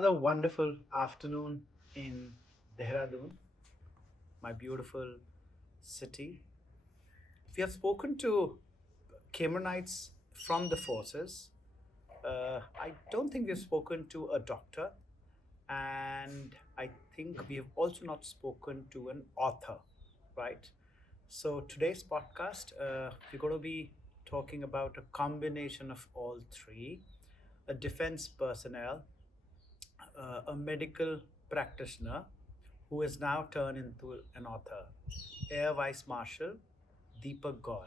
Another wonderful afternoon in Dehradun, my beautiful city. We have spoken to Cambrianites from the forces. I don't think we've spoken to a doctor, and I think we have also not spoken to an author, right? So today's podcast, we're going to be talking about a combination of all three: a defense personnel, a medical practitioner who has now turned into an author, Air Vice Marshal Deepak Gaur,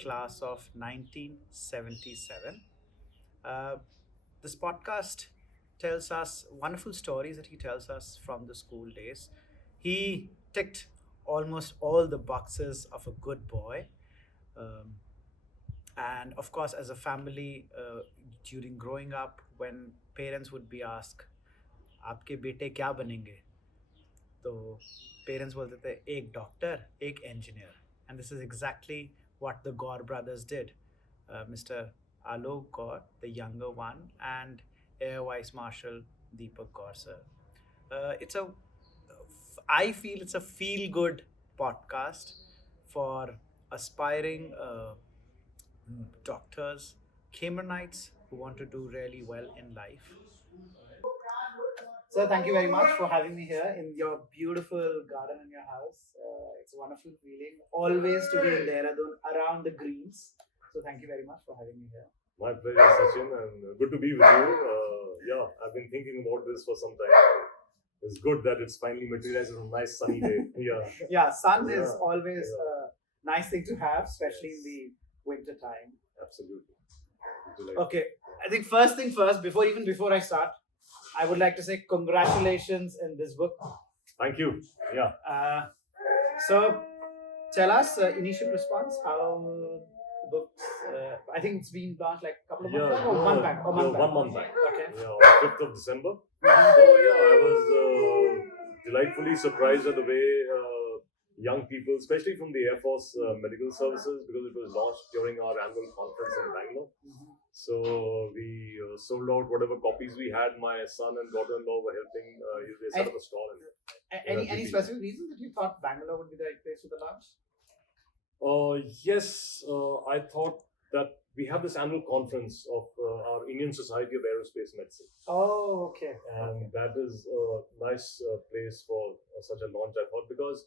class of 1977. Uh, this podcast tells us wonderful stories that he tells us from the school days. He ticked almost all the boxes of a good boy. Um, and of course, as a family, during growing up, when parents would be asked, आपके बेटे क्या बनेंगे, तो parents बोलते थे एक doctor एक engineer. And this is exactly what the Gaur brothers did. Mr. Alok Gaur, the younger one, and Air Vice Marshal Deepak Gaur, sir. I feel it's a feel good podcast for aspiring doctors, Cambrianites who want to do really well in life. Sir, thank you very much for having me here in your beautiful garden in your house. It's a wonderful feeling always to be in Dehradun around the greens. So thank you very much for having me here. My pleasure, Sachin, and good to be with you. I've been thinking about this for some time. It's good that it's finally materialized on a nice sunny day. Yeah, sun is always a nice thing to have, especially in the winter time. Absolutely. Okay, I think first thing first, before I start, I would like to say congratulations in this book. Thank you. Yeah. So tell us initial response, how the books, I think it's been launched like a couple of months ago, or 1 month back? 1 month back. Okay. Yeah, 5th of December. So I was delightfully surprised at the way young people, especially from the Air Force Medical Services, because it was launched during our annual conference in Bangalore. So we sold out whatever copies we had. My son and daughter-in-law were helping. They set up a stall. Any specific reason that you thought Bangalore would be the right place for the launch? Yes, I thought that we have this annual conference of our Indian Society of Aerospace Medicine. Oh, okay. And that is a nice place for such a launch, I thought, because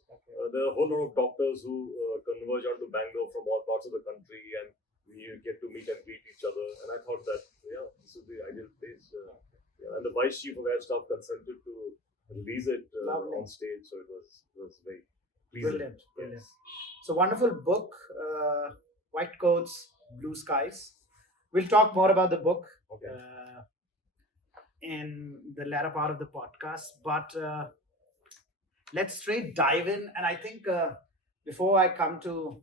there are a whole lot of doctors who converge onto Bangalore from all parts of the country, and we get to meet and greet each other. And I thought that, this is the ideal place. And the Vice Chief of Air Staff consented to release it on stage, so it was very pleasing. Brilliant. So wonderful book, white coats, blue skies. We'll talk more about the book in the latter part of the podcast, but let's straight dive in. And I think before I come to,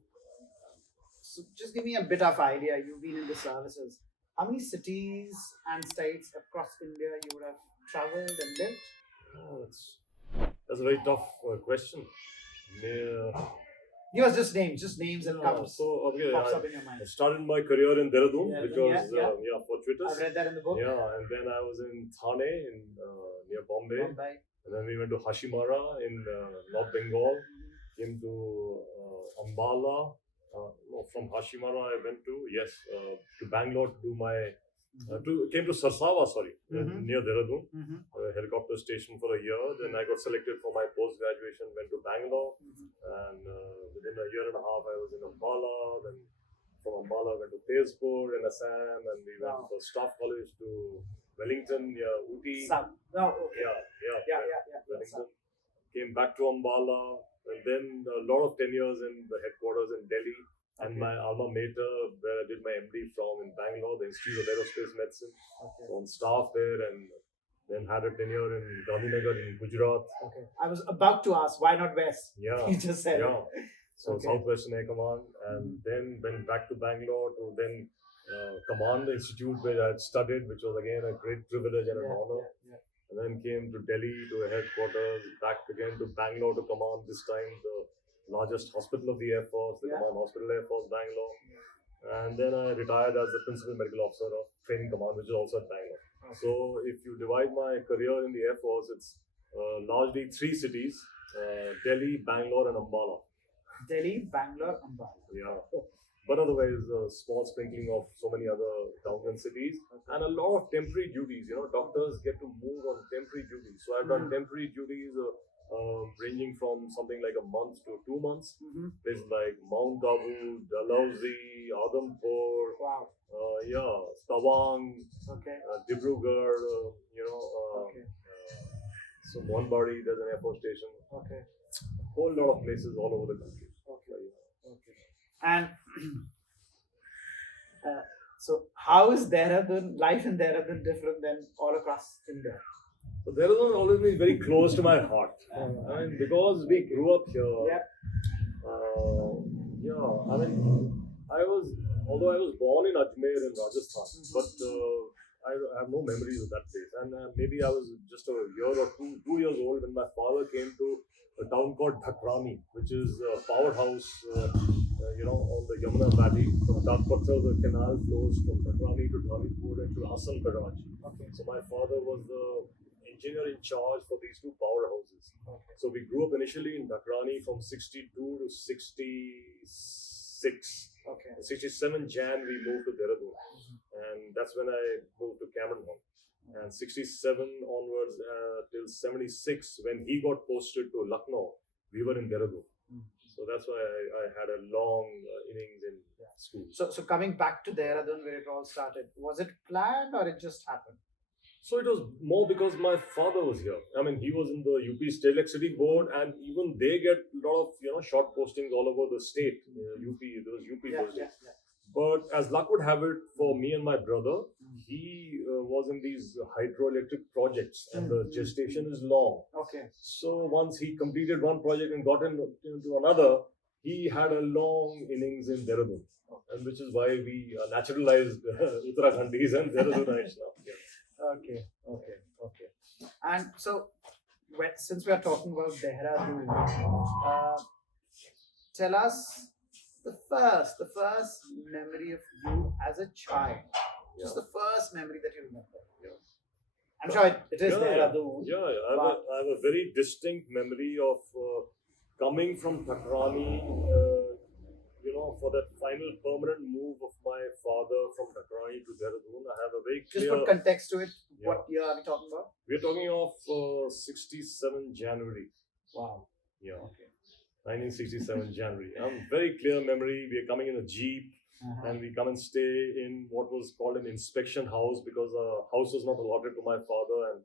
so just give me a bit of idea. You've been in the services. How many cities and states across India you would have traveled and lived? That's a very tough question. Give us just names and comes. So pops up in your mind. I started my career in Dehradun, which was fortuitous. I've read that in the book. Yeah, and then I was in Thane near Bombay. And then we went to Hashimara in North Bengal. Came to Ambala. From Hashimara I went to Bangalore to do my came to Sarsawa, near Dehradun, helicopter station for a year. Then I got selected for my post-graduation, went to Bangalore, and within a year and a half I was in Ambala. Then from Ambala I went to Tezpur in Assam, and we went for staff college to Wellington, Ooty. Wellington. Came back to Ambala, and then a lot of tenures in the headquarters in Delhi. And my alma mater, where I did my MD from in Bangalore, the Institute of Aerospace Medicine, on staff there, and then had a tenure in Gandhinagar in Gujarat. Okay. I was about to ask, why not West? Yeah. You just said. Yeah. So Southwestern Air Command, and then went back to Bangalore to then command the institute where I had studied, which was again a great privilege and an honor. And then came to Delhi to a headquarters, back again to Bangalore to command, this time the largest hospital of the Air Force, the Command Hospital Air Force, Bangalore. And then I retired as the Principal Medical Officer of Training Command, which is also at Bangalore. Okay. So if you divide my career in the Air Force, it's largely 3 cities: Delhi, Bangalore, and Ambala. Delhi, Bangalore, Ambala. Yeah. But otherwise, a small sprinkling of so many other towns and cities, and a lot of temporary duties. Doctors get to move on temporary duties. So I've done temporary duties ranging from something like a month to 2 months. Places like Mount Abu, Dalhousie, Adhampur, Wow. Tawang, Okay. Dibrugarh, Okay. so Monbari, there's an airport station. Okay. A whole lot of places all over the country. Okay. Okay. And so, how is Dehradun, life in Dehradun different than all across India? So Dehradun has always been very close to my heart. I mean, because we grew up here. Yeah. I mean, although I was born in Ajmer in Rajasthan, but I have no memories of that place. And maybe I was just a year or 2 years old when my father came to a town called Dhakrani, which is a powerhouse, on the Yamuna Valley. From Dakpatra, the canal flows from Dhakrani to Dhalipur and to Hassan Barrage. Okay. So my father was the engineer in charge for these 2 powerhouses. Okay. So we grew up initially in Dhakrani from 62 to 66. Okay. 67 Jan we moved to Dehradun, and that's when I moved to Cambrian Hall. And 67 onwards till 76, when he got posted to Lucknow, we were in Dehradun. So that's why I had a long innings in school. So coming back to Dehradun, where it all started, was it planned or it just happened? So it was more because my father was here. I mean, he was in the UP State Electricity Board, and even they get a lot of short postings all over the state. UP, there was UP those days. Yeah. But as luck would have it, for me and my brother, he was in these hydroelectric projects, and the gestation is long. Okay. So once he completed one project and got into another, he had a long innings in Dehradun, and which is why we naturalized Uttarakhandis and Dehradaunites now. Yeah. Okay. And so, since we are talking about Dehradun, tell us the first memory of you as a child. Just the first memory that you remember. Yeah. I'm sure it is Dehradun. Yeah. I have a very distinct memory of coming from Dhakrani, for that final permanent move of my father from Dhakrani to Dehradun. I have a very clear... Just put context to it. Yeah. What year are we talking about? We're talking of 67 January. Wow. Yeah. Okay. 1967 January. Very clear memory. We are coming in a jeep, and we come and stay in what was called an inspection house, because the house was not allotted to my father. And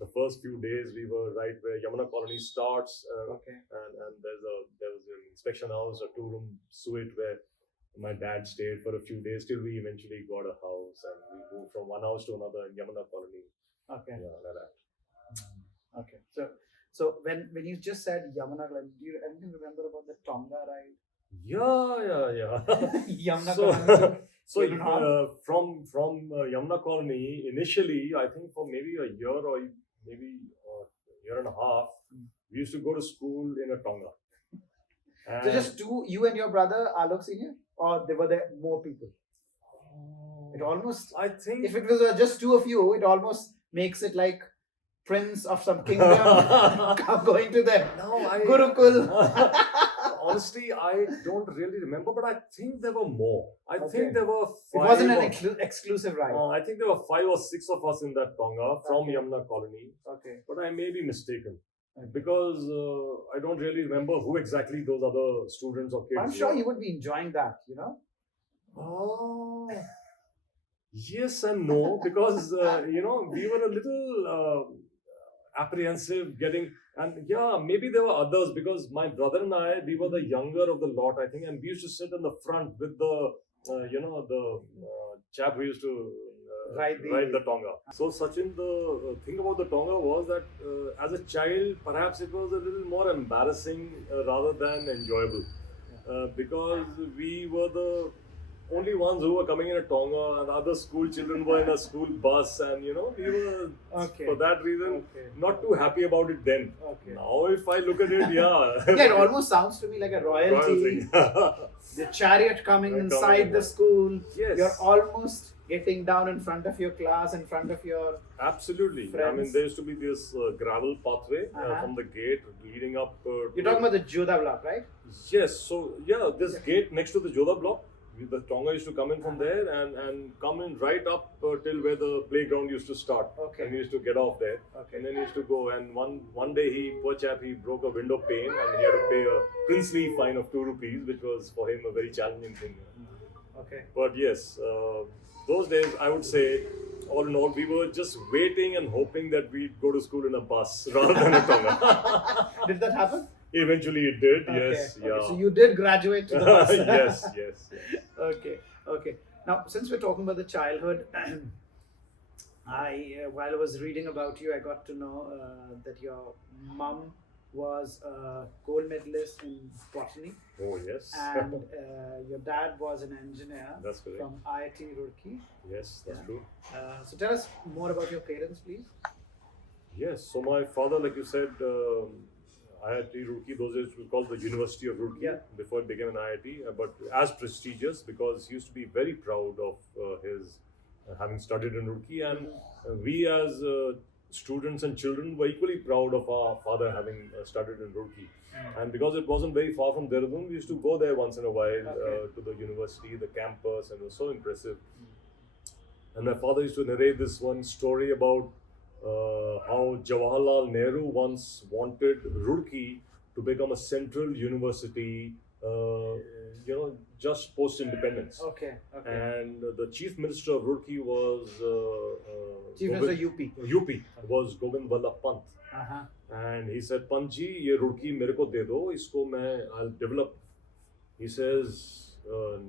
the first few days we were right where Yamuna Colony starts, and there was an inspection house, a 2-room suite where my dad stayed for a few days till we eventually got a house, and we moved from one house to another in Yamuna Colony. Okay. Yeah, like that. Okay. So when you just said Yamuna Colony, do you anything remember about the Tonga ride? Yeah. Yamuna Colony. From Yamuna Colony, initially, I think for maybe a year or maybe a year and a half, we used to go to school in a Tonga. So just you and your brother, Alok Senior, or were there more people? It almost, I think, if it was just 2 of you, it almost makes it like prince of some kingdom going to the Gurukul. Honestly, I don't really remember, but I think there were more. I think there were 5. It wasn't an exclusive ride. I think there were 5 or 6 of us in that Tonga from Yamuna Colony. Okay. But I may be mistaken. Because I don't really remember who exactly those other students or kids I'm sure you would be enjoying that, Oh, yes and no, because, we were a little apprehensive and maybe there were others, because my brother and I, we were the younger of the lot, I think, and we used to sit in the front with the, the chap who used to ride the Tonga. So Sachin, the thing about the Tonga was that as a child, perhaps it was a little more embarrassing rather than enjoyable, because we were the only ones who were coming in a Tonga, and other school children were in a school bus, and we were for that reason not too happy about it then. Okay. Now if I look at it, it almost sounds to me like a royalty. The chariot coming inside the school. Yes. You're almost getting down in front of your class, in front of your Absolutely. I friends? mean, there used to be this gravel pathway from the gate leading up. You're talking about the Joda block, right? Yes. So yeah, this gate next to the Joda block. The Tonga used to come in from there and come in right up till where the playground used to start. Okay. And he used to get off there. Okay. And then he used to go. And one day poor chap, he broke a window pane and he had to pay a princely fine of 2 rupees, which was for him a very challenging thing. Okay. But yes, those days I would say, all in all, we were just waiting and hoping that we'd go to school in a bus rather than a Tonga. Did that happen? Eventually it did, Okay. yes. Okay. Yeah. So you did graduate to the bus. yes. Okay. Okay. Now, since we're talking about the childhood, while I was reading about you, I got to know that your mum was a gold medalist in botany, Oh, yes. and your dad was an engineer That's correct. from IIT Roorkee. Yes, that's Yeah. true. So tell us more about your parents, please. Yes, so my father, like you said, IIT Roorkee, those days we called the University of Roorkee Yeah. before it became an IIT, but as prestigious because he used to be very proud of his having studied in Roorkee, and we as students and children were equally proud of our father having studied in Roorkee. And because it wasn't very far from Dehradun, we used to go there once in a while to the university, the campus, and it was so impressive. And my father used to narrate this one story about how Jawaharlal Nehru once wanted Roorkee to become a central university, just post-independence. Okay. Okay. And the chief minister of Roorkee was Chief Minister UP. UP was Govind Vallabh Pant. Uh-huh. And he said, Pant ji, ye Roorkee mere ko de do, isko I'll develop. He says,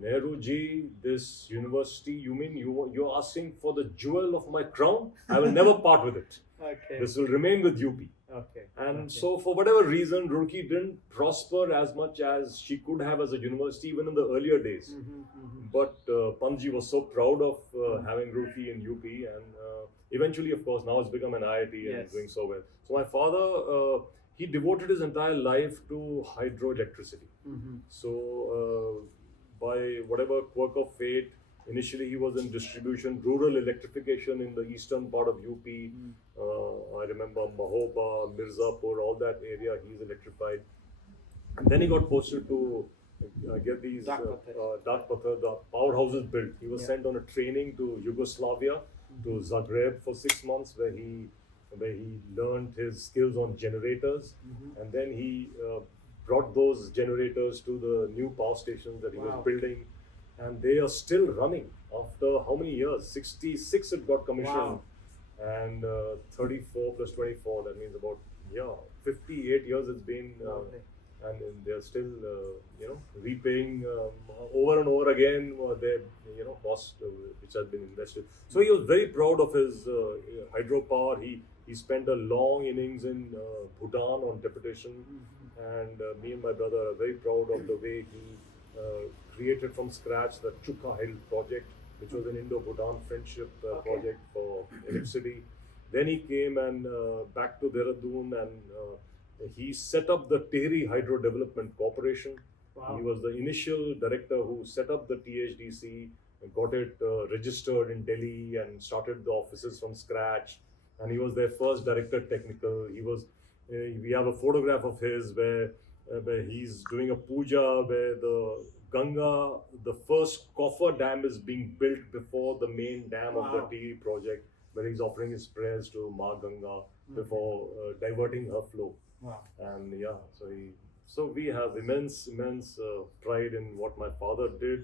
Nehru ji, this university, you mean you're asking for the jewel of my crown? I will never part with it. Okay. This will remain with UP. Okay. And okay. so, for whatever reason, Roorkee didn't prosper as much as she could have as a university, even in the earlier days. But Pantji was so proud of having Roorkee in UP, and eventually, of course, now it's become an IIT and doing so well. So, my father, he devoted his entire life to hydroelectricity. So, by whatever quirk of fate, initially he was in distribution, rural electrification in the eastern part of UP. I remember Mahoba, Mirzapur, all that area, he's electrified. And then he got posted to get these Dak Pathar, the powerhouses built. He was sent on a training to Yugoslavia, to Zagreb for 6 months, where he learned his skills on generators. And then he brought those generators to the new power stations that he was building. And they are still running after how many years? 66 it got commissioned. And 34 plus 24, that means about 58 years it's been, and they're still repaying over and over again their cost which has been invested. So he was very proud of his hydropower. He spent a long innings in Bhutan on deputation, and me and my brother are very proud of the way he created from scratch the Chukha Hill project, which was an Indo-Bhutan friendship project for electricity. Then he came and back to Dehradun, and he set up the Tehri Hydro Development Corporation. He was the initial director who set up the THDC, got it registered in Delhi, and started the offices from scratch. And he was their first director technical. He was. We have a photograph of his where he's doing a puja, where the Ganga, the first coffer dam, is being built before the main dam of the TE project, where he's offering his prayers to Ma Ganga before diverting her flow. And so we have immense pride in what my father did,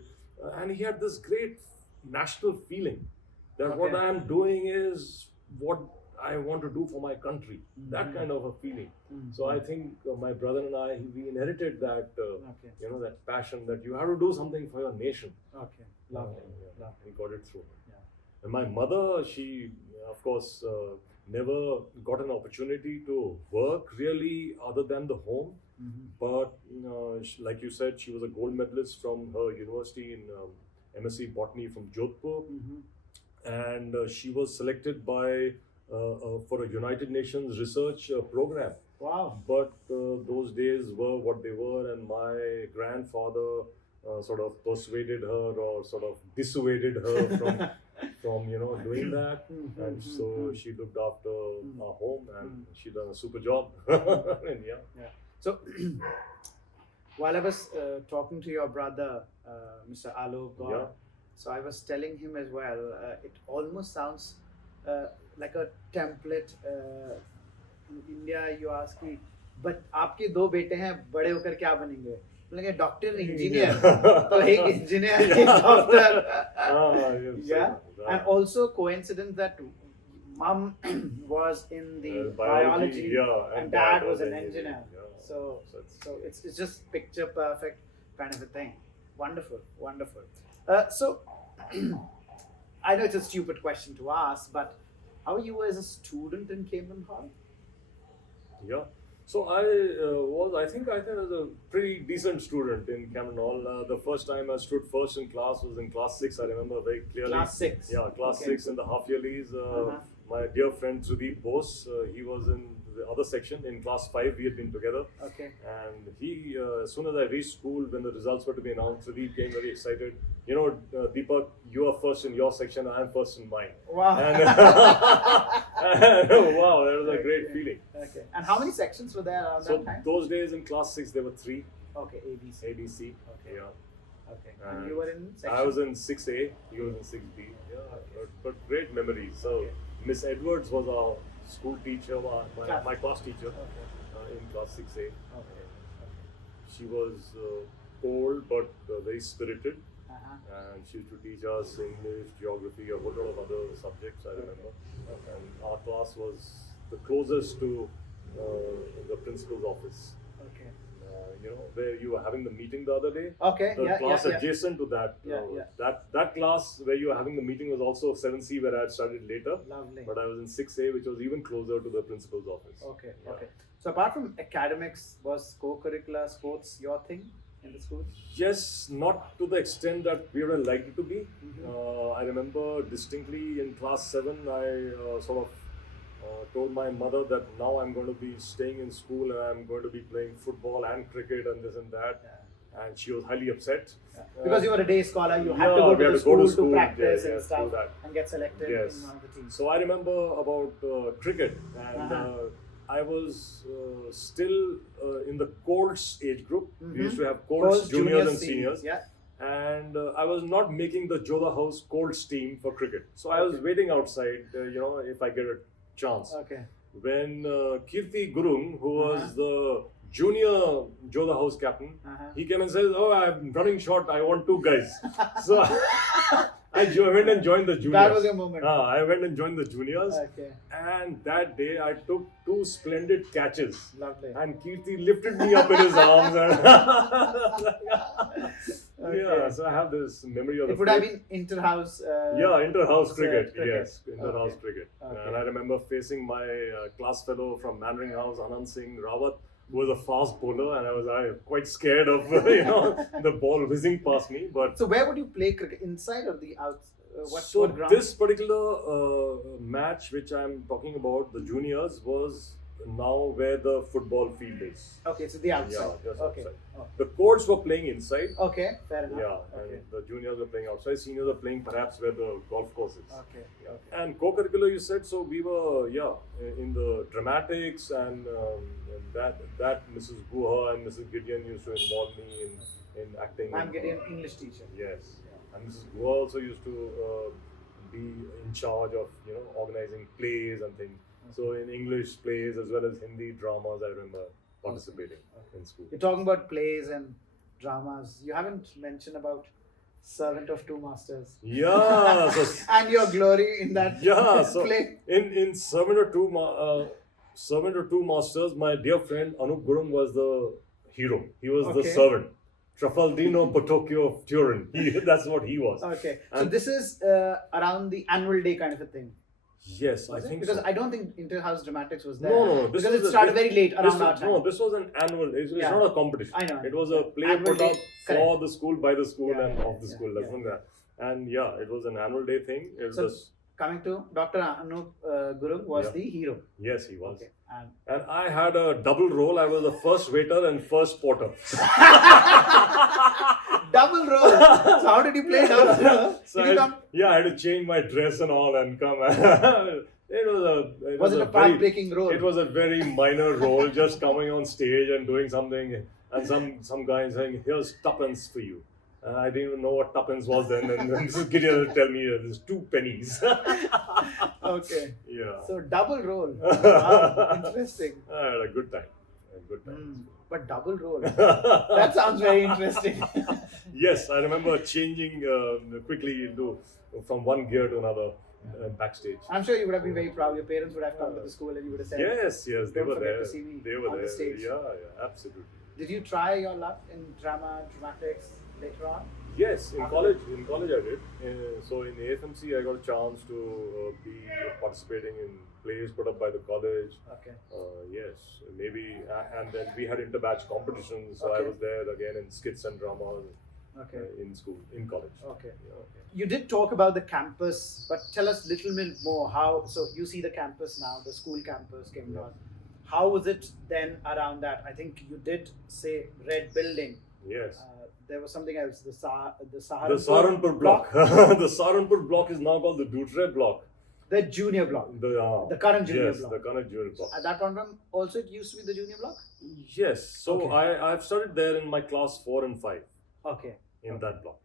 and he had this great national feeling that what I am doing is what I want to do for my country. That kind of a feeling. So I think my brother and I, we inherited that, that passion that you have to do something for your nation. Lovely. We got it through. And my mother, she, of course, never got an opportunity to work really other than the home. But like you said, she was a gold medalist from her university in MSc Botany from Jodhpur. And she was selected by for a United Nations research program. Wow. But those days were what they were, and my grandfather sort of persuaded her or sort of dissuaded her from doing that. And so she looked after our home, and she done a super job. And So, while I was talking to your brother, Mr. Alok Gaur, so I was telling him as well, it almost sounds like a template. In India, you ask me, but आपके दो बेटे हैं, बड़े होकर क्या बनेंगे? बोलेंगे doctor, engineer. तो एक इंजीनियर, एक doctor. Yeah, and also coincidence that mom was in the biology, and dad was an engineer. So it's just picture perfect kind of a thing. Wonderful. So I know it's a stupid question to ask, but how are you as a student in Cambrian Hall? Yeah. So I think I was a pretty decent student in Cambrian Hall. The first time I stood first in class was in class 6. I remember very clearly. Class 6. Yeah, class 6 in the half yearlies. My dear friend Sudeep Bose, he was in the other section. In class 5, we had been together. Okay. And he, as soon as I reached school, when the results were to be announced, Sudeep came very excited. Deepak, you are first in your section, I am first in mine. Wow. And, wow, that was a great feeling. Okay. And how many sections were there around that time? Those days in class 6, there were 3. Okay, ABC. ABC. Okay. Yeah. Okay. And you were in section? I was in 6A, he was in 6B. Yeah, but great memories. So Miss Edwards was our school teacher, my class teacher in class 6A. Okay. She was old but very spirited. And she used to teach us English, geography, a whole lot of other subjects, I remember. And our class was the closest to the principal's office. Okay. Where you were having the meeting the other day. Okay. The class adjacent to that. That class where you were having the meeting was also 7C, where I had studied later. Lovely. But I was in 6A, which was even closer to the principal's office. Okay. So apart from academics, was co-curricular sports your thing in the school? Yes, not to the extent that we would have liked it to be. I remember distinctly in class 7, I sort of told my mother that now I'm going to be staying in school and I'm going to be playing football and cricket and this and that. And she was highly upset. Because you were a day scholar, you had to go to the school to practice and stuff and get selected in one of the teams. So I remember about cricket, and I was still in the Colts age group. We used to have Colts juniors and seniors. And I was not making the Jodha House Colts team for cricket. So I was waiting outside, if I get a chance. Okay. When Kirti Gurung, who was the junior Jodha House captain, he came and says, "Oh, I'm running short. I want 2 guys." So I went and joined the juniors. That was your moment. I went and joined the juniors. Okay. And that day I took 2 splendid catches. Lovely. And Kirti lifted me up in his arms. Yeah, so I have this memory of it would have been inter-house. Inter-house cricket. Yes, inter-house cricket. Okay. And I remember facing my class fellow from Mannering House, Anand Singh Rawat, who was a fast bowler, and I was quite scared of the ball whizzing past me. But so where would you play cricket? Inside or the out? What ground? This particular match which I'm talking about, the juniors, was now where the football field is. Okay, so the outside. Yeah, just okay. outside. The courts were playing inside. Okay, fair enough. Yeah, and the juniors were playing outside. Seniors were playing perhaps where the golf course is. Okay. And co-curricular, you said, so we were in the dramatics, and that Mrs. Guha and Mrs. Gideon used to involve me in acting. Ma'am Gideon, English teacher. Yes. And Mrs. Guha also used to be in charge of organizing plays and things. So in English plays as well as Hindi dramas, I remember participating in school. You're talking about plays and dramas. You haven't mentioned about Servant of Two Masters. Yeah. And your glory in that play. In Servant of Two Masters, my dear friend Anup Gurung was the hero. He was the servant. Trafaldino Potocchio of Turin. That's what he was. Okay. So this is around the annual day kind of a thing. Yes, I think because so. I don't think Inter-House Dramatics was there. No. Because it started very late around our time. No, this was an annual. It's not a competition. I know. It was a play put up for the school, by the school, and of the school. And it was an annual day thing. It was coming to Dr. Anup Gurung was the hero. Yes, he was. Okay. And I had a double role. I was the first waiter and first porter. Double role. So how did you play double role? So Did you come? I had to change my dress and all and come. Was it a path-breaking role? It was a very minor role, just coming on stage and doing something, and some guy saying, "Here's tuppence for you." I didn't even know what tuppence was then, and then Mrs. Gideon would tell me there's 2 pennies. Okay. Yeah. So double role. Wow, interesting. I had a good time. But double role. That sounds very interesting. Yes, I remember changing quickly from one gear to another backstage. I'm sure you would have been very proud. Your parents would have come to the school and you would have said, Yes, they "Don't were forget there. to see me They were on there. the stage." Yeah, absolutely. Did you try your luck in dramatics later on? Yes, in college I did. So in AFMC I got a chance to be participating in plays put up by the college. Okay. Yes, maybe, and then we had inter-batch competitions. So I was there again in skits and drama. Okay. In school, in college. Okay. Yeah. You did talk about the campus, but tell us a little bit more. How? So you see the campus now, the school campus, Cambrian. How was it then around that? I think you did say red building. Yes. There was something else. The Saharanpur block. The Saharanpur block is now called the Dutre block. The junior block. The current junior block. Yes, the current junior block. At that point, also it used to be the junior block. Yes. So I've studied there in my class 4 and 5. Okay. In that block.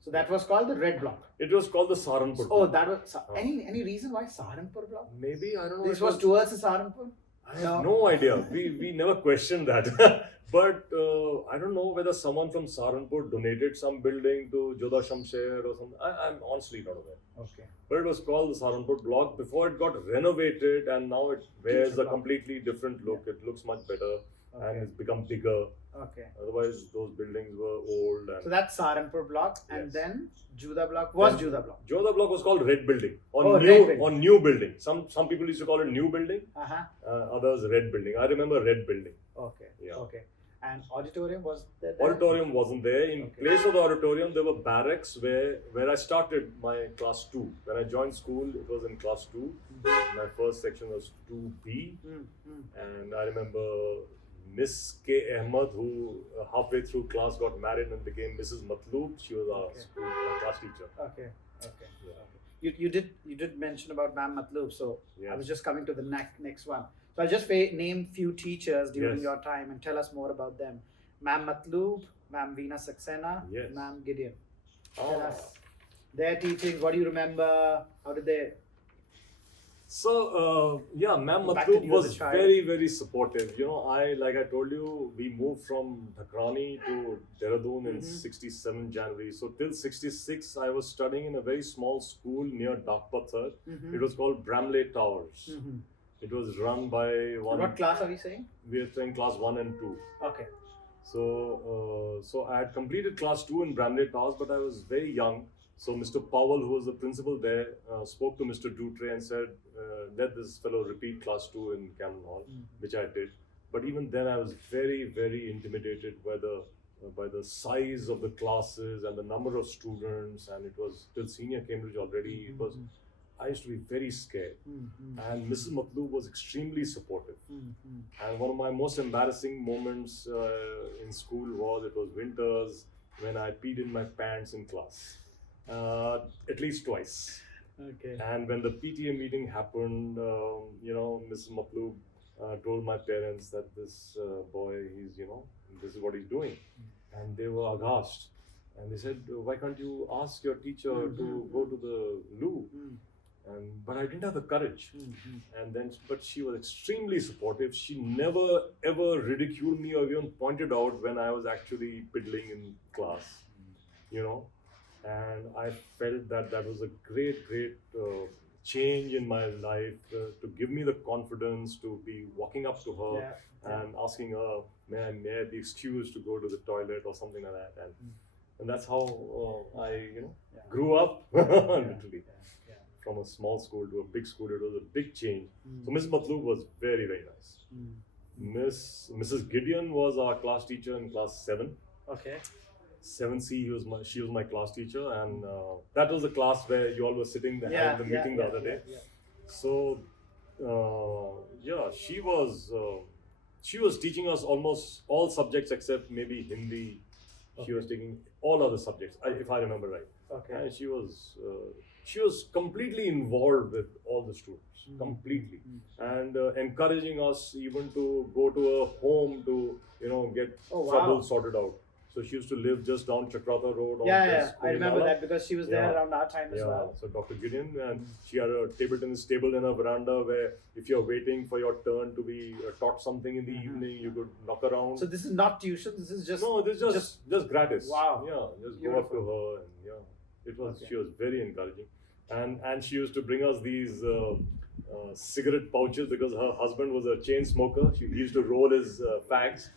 So that was called the red block. It was called the Saharanpur block. Oh, that was any reason why Saharanpur block? Maybe, I don't know. This was towards the Saharanpur. I have no idea. We never questioned that. But I don't know whether someone from Saharanpur donated some building to Jodha Shamsher or something. I'm honestly not aware. Okay. But it was called the Saharanpur block before it got renovated, and now it wears a completely different look. Yeah. It looks much better and it's become bigger. Okay. Otherwise, those buildings were old. And so that's Saharanpur block, and then Juda block was Juda block. Juda block was called Red Building Red new building. Some people used to call it New Building. Others Red Building. I remember Red Building. Okay. Yeah. Okay. And auditorium was there? Auditorium wasn't there. In place of the auditorium, there were barracks where I started my class 2. When I joined school, it was in class 2. My first section was 2B. And I remember Miss K. Ahmed, who halfway through class got married and became Mrs. Matloob. She was our class teacher. Okay. Yeah. You did mention about Ma'am Matloob, so I was just coming to the next one. So I'll just name few teachers during your time and tell us more about them. Ma'am Matloob, Ma'am Saxena, Ma'am Gideon. Tell us their teachings. What do you remember? How did they? So Ma'am Matloob was very, very supportive. Like I told you, we moved from Dhakrani to Dehradun in 67 January. So till 66, I was studying in a very small school near Dakpathar. It was called Bramley Towers. It was run by one. What class are we saying? We are saying class 1 and 2. Okay. So I had completed class 2 in Bramley Towers, but I was very young. So Mr. Powell, who was the principal there, spoke to Mr. Dutre and said, let this fellow repeat class 2 in Cambrian Hall, which I did. But even then I was very, very intimidated by the size of the classes and the number of students, and it was till senior Cambridge already. I used to be very scared. And Mrs. Matloob was extremely supportive. And one of my most embarrassing moments in school was, it was winters when I peed in my pants in class. At least twice. Okay. And when the PTA meeting happened, Mrs. Matloob told my parents that this boy, this is what he's doing. And they were aghast. And they said, why can't you ask your teacher to go to the loo? But I didn't have the courage. But she was extremely supportive. She never ever ridiculed me or even pointed out when I was actually piddling in class. And I felt that was a great change in my life, to give me the confidence to be walking up to her and asking her, may I be excused to go to the toilet or something like that. And that's how I grew up, literally. From a small school to a big school. It was a big change. So Miss Matloob was very, very nice. Mrs. Gideon was our class teacher in class 7. Okay. 7C, she was my class teacher, and that was the class where you all were sitting having the meeting the other day. So she was teaching us almost all subjects except maybe Hindi She was taking all other subjects, if I remember right. Okay. And she was completely involved with all the students, completely, and encouraging us even to go to a home to get trouble sorted out. So she used to live just down Chakrata Road. I remember that because she was there around our time as well. So Dr. Gideon, and she had a table tennis table in her veranda where if you're waiting for your turn to be taught something in the evening, you could knock around. So this is not tuition. This is just this is just gratis. Wow. Yeah, just go up to her and it was she was very encouraging, and she used to bring us these cigarette pouches because her husband was a chain smoker. He used to roll his fags.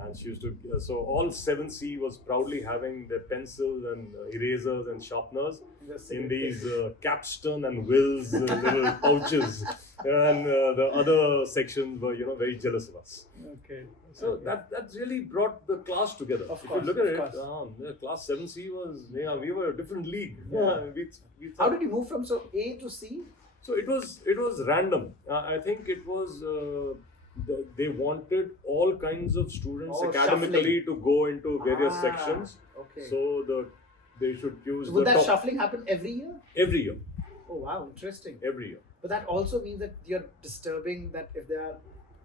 And she used to, so all 7C was proudly having their pencils and erasers and sharpeners in these Capstan and Will's little pouches, and the other sections were, very jealous of us. Okay. So that really brought the class together. Of if course, you look at it, class 7C was, we were a different league. Yeah. How did you move from A to C? So it was random. I think it was. They wanted all kinds of students academically to go into various sections. Okay. So they should use. So would that shuffling happen every year? Every year. Oh wow, interesting. Every year. But that also means that you're disturbing that if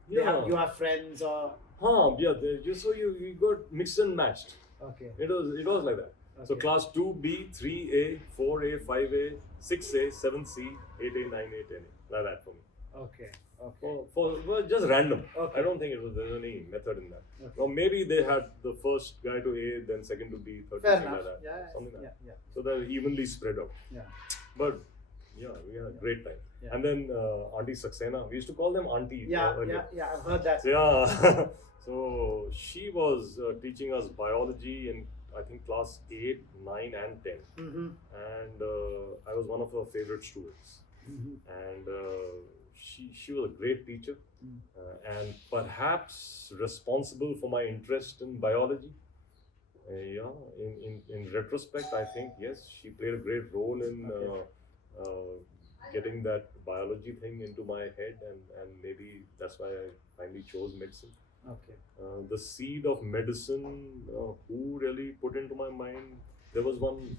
you have friends or. So you got mixed and matched. Okay. It was like that. Okay. So class 2B, 3A, 4A, 5A, 6A, 7C, 8A, 9A, 10A. Like that for me. Okay. For just random. Okay. I don't think there's any method in that. Okay. Or maybe they had the first guy to A, then second to B, third to C, like that. Something like that. Yeah. So they're evenly spread out. Yeah. But we had a great time. Yeah. And then Auntie Saxena, we used to call them Auntie. Yeah, I've heard that. Yeah. So she was teaching us biology in I think class 8, 9 and 10. Mm-hmm. And I was one of her favorite students. Mm-hmm. And she was a great teacher, and perhaps responsible for my interest in biology. In retrospect, I think yes, she played a great role in getting that biology thing into my head, and maybe that's why I finally chose medicine. Okay. The seed of medicine, who really put into my mind? There was one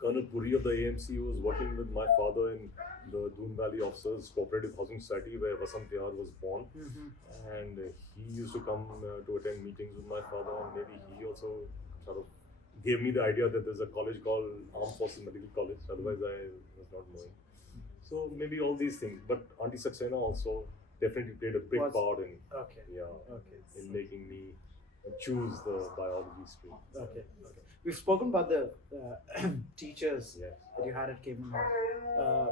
Colonel Puri of the AMC who was working with my father in the Doon Valley Officers Cooperative Housing Society where Vasant Vihar was born. Mm-hmm. And he used to come to attend meetings with my father, and maybe he also sort of gave me the idea that there's a college called Armed Forces Medical College, otherwise I was not knowing. So maybe all these things, but Auntie Saxena also definitely played a big part in in making me choose the biology stream. Okay. We've spoken about the teachers that you had at Cambrian Hall.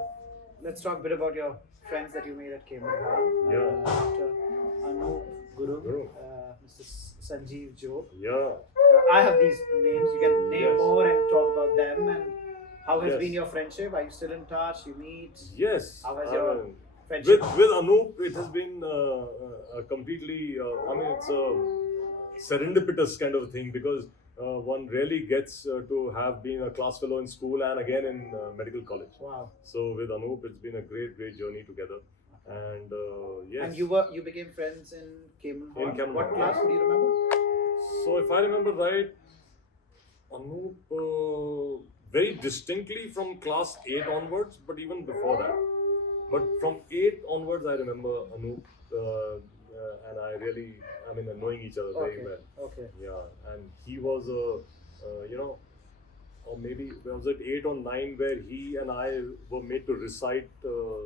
Let's talk a bit about your friends that you made at Cambrian Hall. Dr. Anup Gurung, Mr. Sanjeev Jog. I have these names. You can name more and talk about them. And how has been your friendship? Are you still in touch? You meet? Yes. How has your friendship? With Anup, it has been a completely. It's a serendipitous kind of thing because. One really gets to have been a class fellow in school and again in medical college. Wow! So with Anup, it's been a great journey together. And yes. And you became friends in Cambrian Hall. In Cambrian What Hall. class do you remember? So if I remember right, Anup very distinctly from class 8 onwards, but even before that. But from 8 onwards, I remember Anup. And I really, knowing each other very well. Okay. Yeah, and he was or maybe was it 8 or 9 where he and I were made to recite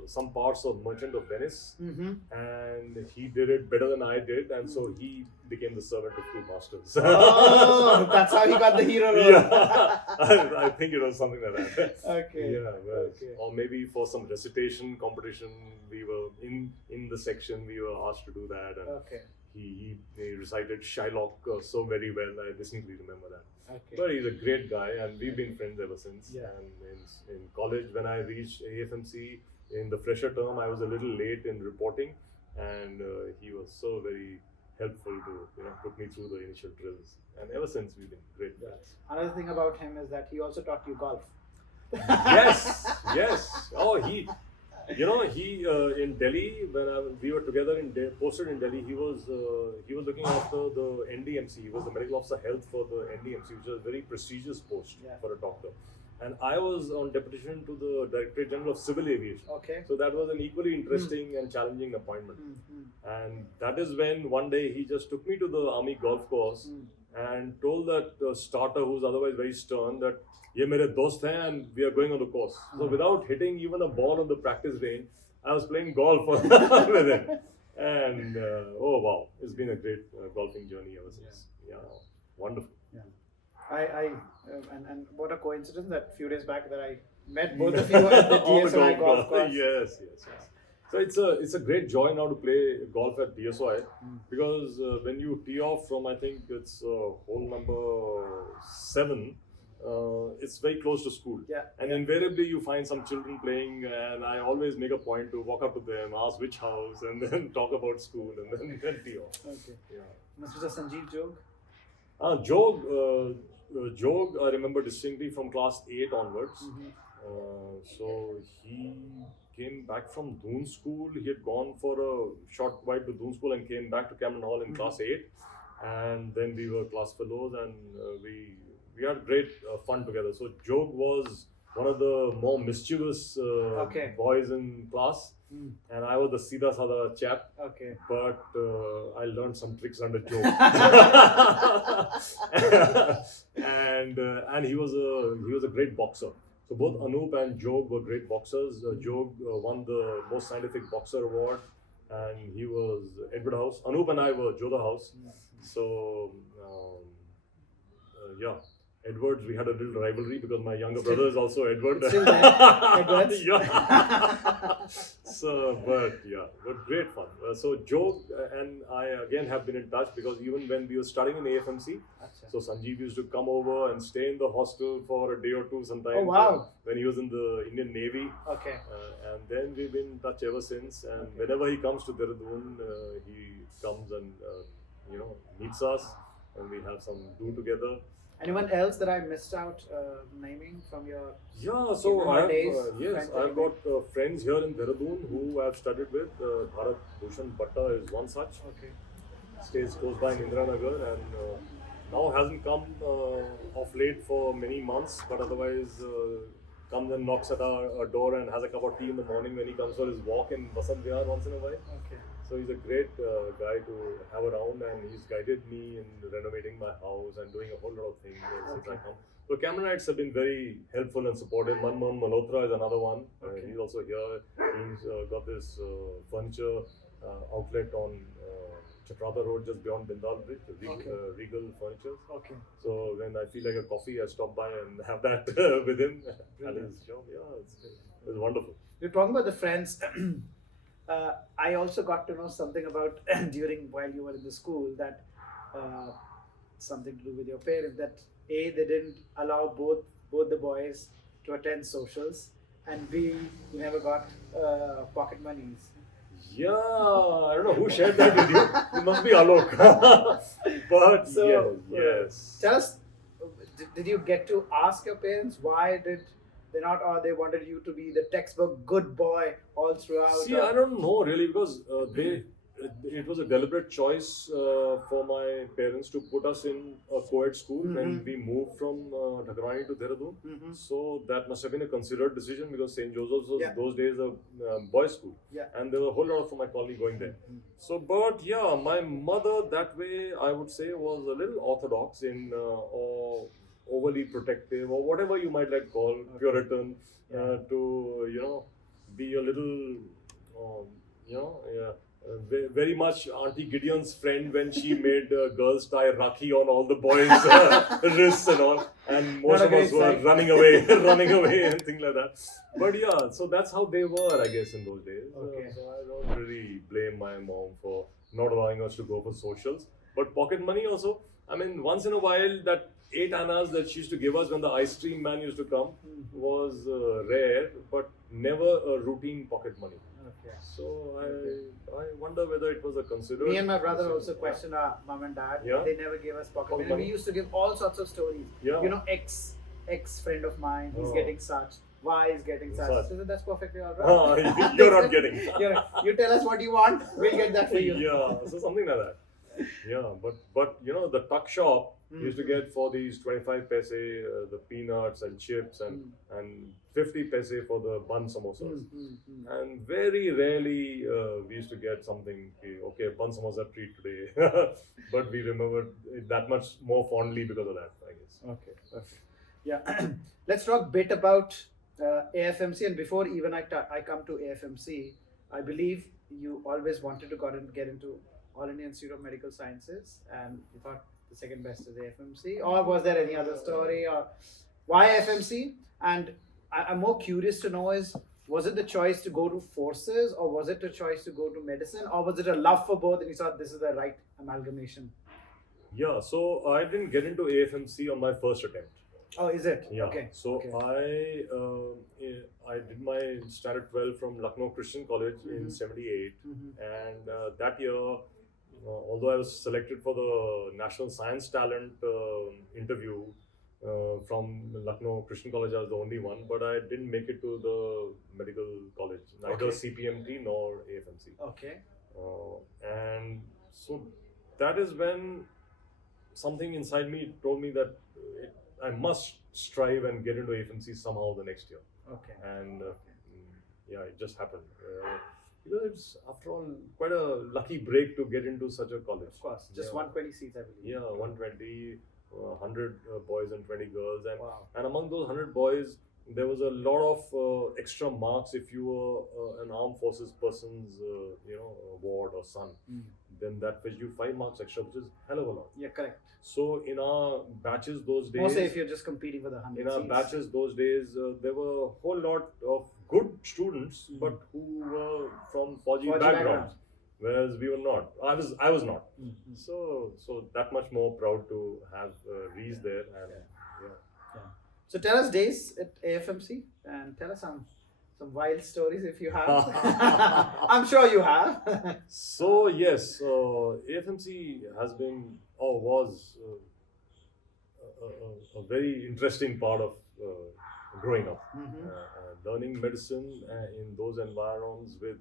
some parts of Merchant of Venice, and he did it better than I did, and so he became the servant of 2 masters. Oh, that's how he got the hero role. Yeah, I think it was something like that. Okay. Yeah, or maybe for some recitation competition, we were in the section. We were asked to do that, and he recited Shylock so very well. I distinctly remember that. Okay. But he's a great guy, and we've been friends ever since. Yeah. And in college, when I reached AFMC in the fresher term, I was a little late in reporting, and he was so very helpful to put me through the initial drills. And ever since, we've been great guys. Another thing about him is that he also taught you golf. Yes. Oh, You know, he in Delhi when we were together posted in Delhi. He was looking after the NDMC. He was the medical officer health for the NDMC, which is a very prestigious post for a doctor. And I was on deputation to the Directorate General of Civil Aviation. Okay. So that was an equally interesting and challenging appointment. And that is when one day he just took me to the Army golf course and told that starter, who's otherwise very stern, that ye mere dost hain and we are going on the course. So without hitting even a ball on the practice range, I was playing golf with him. And oh wow, it's been a great golfing journey ever since. Yeah, wonderful. And what a coincidence that few days back that I met both of you at the DSOI golf course. Yes. So it's a great joy now to play golf at DSOI because when you tee off from, I think it's hole number 7, it's very close to school. And invariably you find some children playing, and I always make a point to walk up to them, ask which house, and then talk about school, and then tee off. Okay. Yeah. Mr. Sanjeev Jog? Jog, I remember distinctly from class 8 onwards. So he came back from Doon School. He had gone for a short while to Doon School and came back to Cambrian Hall in class 8. And then we were class fellows, and we had great fun together. So Jog was one of the more mischievous boys in class. And I was the Sida Sada chap. Okay. But I learned some tricks under Jog. and he was a great boxer. So both Anup and Jog were great boxers. Jog won the most scientific boxer award, and he was Edward House. Anup and I were Jodha House. So Edwards, we had a little rivalry because my younger brother is also Edward. Still there, Edwards. But great fun. So Jog and I again have been in touch because even when we were studying in AFMC, so Sanjeev used to come over and stay in the hostel for a day or two sometimes. Oh wow! When he was in the Indian Navy. Okay. And then we've been in touch ever since. And whenever he comes to Dehradun, he comes and meets us, and we have some do together. Anyone else that I missed out naming from your I've got friends here in Dehradun who I've studied with. Bharat Batta is one such. Okay. Stays close by in Indiranagar and now hasn't come off late for many months, but otherwise comes and knocks at our door and has a cup of tea in the morning when he comes for his walk in Vasant Vihar once in a while. Okay. So he's a great guy to have around, and he's guided me in renovating my house and doing a whole lot of things since I come. So Cambrianites have been very helpful and supportive. Ma'am Matloob is another one. He's also here. He's got this furniture outlet on Chakrata Road just beyond Bindal Bridge, Regal Furniture. Okay. So when I feel like a coffee, I stop by and have that with him at his job. Yeah, it's wonderful. You're talking about the friends. I also got to know something about while you were in the school that something to do with your parents, that A, they didn't allow both the boys to attend socials, and B, you never got pocket monies. Yeah, I don't know who shared that with you. It must be Alok. But so, yes. Tell us, did you get to ask your parents why did they not, or they wanted you to be the textbook good boy all throughout? See, I don't know really, because it was a deliberate choice for my parents to put us in a co-ed school when we moved from Dhakrani to Dehradun. So that must have been a considered decision because St. Joseph's was those days a boys' school. And there were a whole lot from my colony going there. So, but yeah, my mother that way, I would say, was a little orthodox in or overly protective or whatever you might like call Puritan to, be a little, very much Auntie Gideon's friend when she made girls tie Rakhi on all the boys' wrists and all, and most of us were running away and things like that. But yeah, so that's how they were, I guess, in those days. So I don't really blame my mom for not allowing us to go for socials. But pocket money also, I mean, once in a while that 8 annas that she used to give us when the ice cream man used to come was rare, but never a routine pocket money. Okay. So I wonder whether it was a considered. Me and my brother also questioned our mom and dad. They never gave us pocket money. We used to give all sorts of stories. Ex friend of mine, he's getting such. why he's getting such. Such. So that's perfectly all right. You're not getting. You tell us what you want, we'll get that for you. Yeah, so something like that. Yeah, but you know, the tuck shop used to get for these 25 paise the peanuts and chips and 50 paise for the bun samosas. And very rarely we used to get something, okay, bun samosa treat today. But we remembered it that much more fondly because of that, I guess. Okay, perfect. Yeah, let's talk a bit about AFMC. And before even I come to AFMC, I believe you always wanted to get into All India Institute of Medical Sciences, and you thought the second best is AFMC, or was there any other story, or why AFMC? And I'm more curious to know is, was it the choice to go to forces, or was it the choice to go to medicine, or was it a love for both and you thought this is the right amalgamation? Yeah, so I didn't get into AFMC on my first attempt. Oh, is it? Yeah. Okay. So okay. I did my standard 12 from Lucknow Christian College in '78, and that year, although I was selected for the National Science Talent interview from Lucknow Christian College, I was the only one, but I didn't make it to the medical college, neither CPMT nor AFMC. Okay. And so that is when something inside me told me that I must strive and get into AFMC somehow the next year. Okay. And yeah, it just happened. Because it's, after all, quite a lucky break to get into such a college. Of course. Just 120 seats, I believe. Yeah, 120, 100 boys and 20 girls. And, wow. And among those 100 boys, there was a lot of extra marks if you were an armed forces person's, ward or son. Then that fetched you 5 marks extra, which is hell of a lot. Yeah, correct. So in our batches those days, mostly if you're just competing for the 100 in our seats. batches those days, there were a whole lot of good students, but who were from Fauji backgrounds, whereas we were not. I was not. So that much more proud to have Rees there. And yeah. So tell us days at AFMC and tell us some wild stories if you have. I'm sure you have. So yes, AFMC has been or was a very interesting part of growing up. Learning medicine in those environs with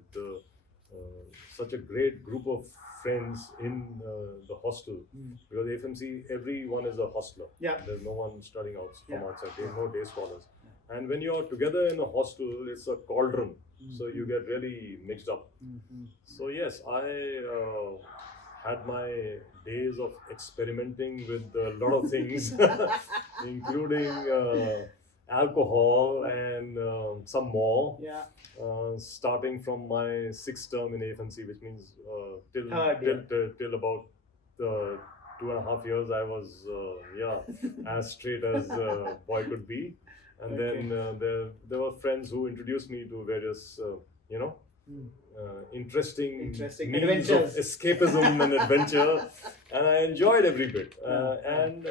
such a great group of friends in the hostel. Because AFMC, everyone is a hostler. Yeah. There's no one studying out from outside. There's no day scholars. And when you're together in a hostel, it's a cauldron. So you get really mixed up. So yes, I had my days of experimenting with a lot of things, including alcohol and some more. Yeah. Starting from my 6th term in AFMC, which means till about 2.5 years, I was as straight as a boy could be. And then there were friends who introduced me to various interesting means of escapism and adventure, and I enjoyed every bit. I'm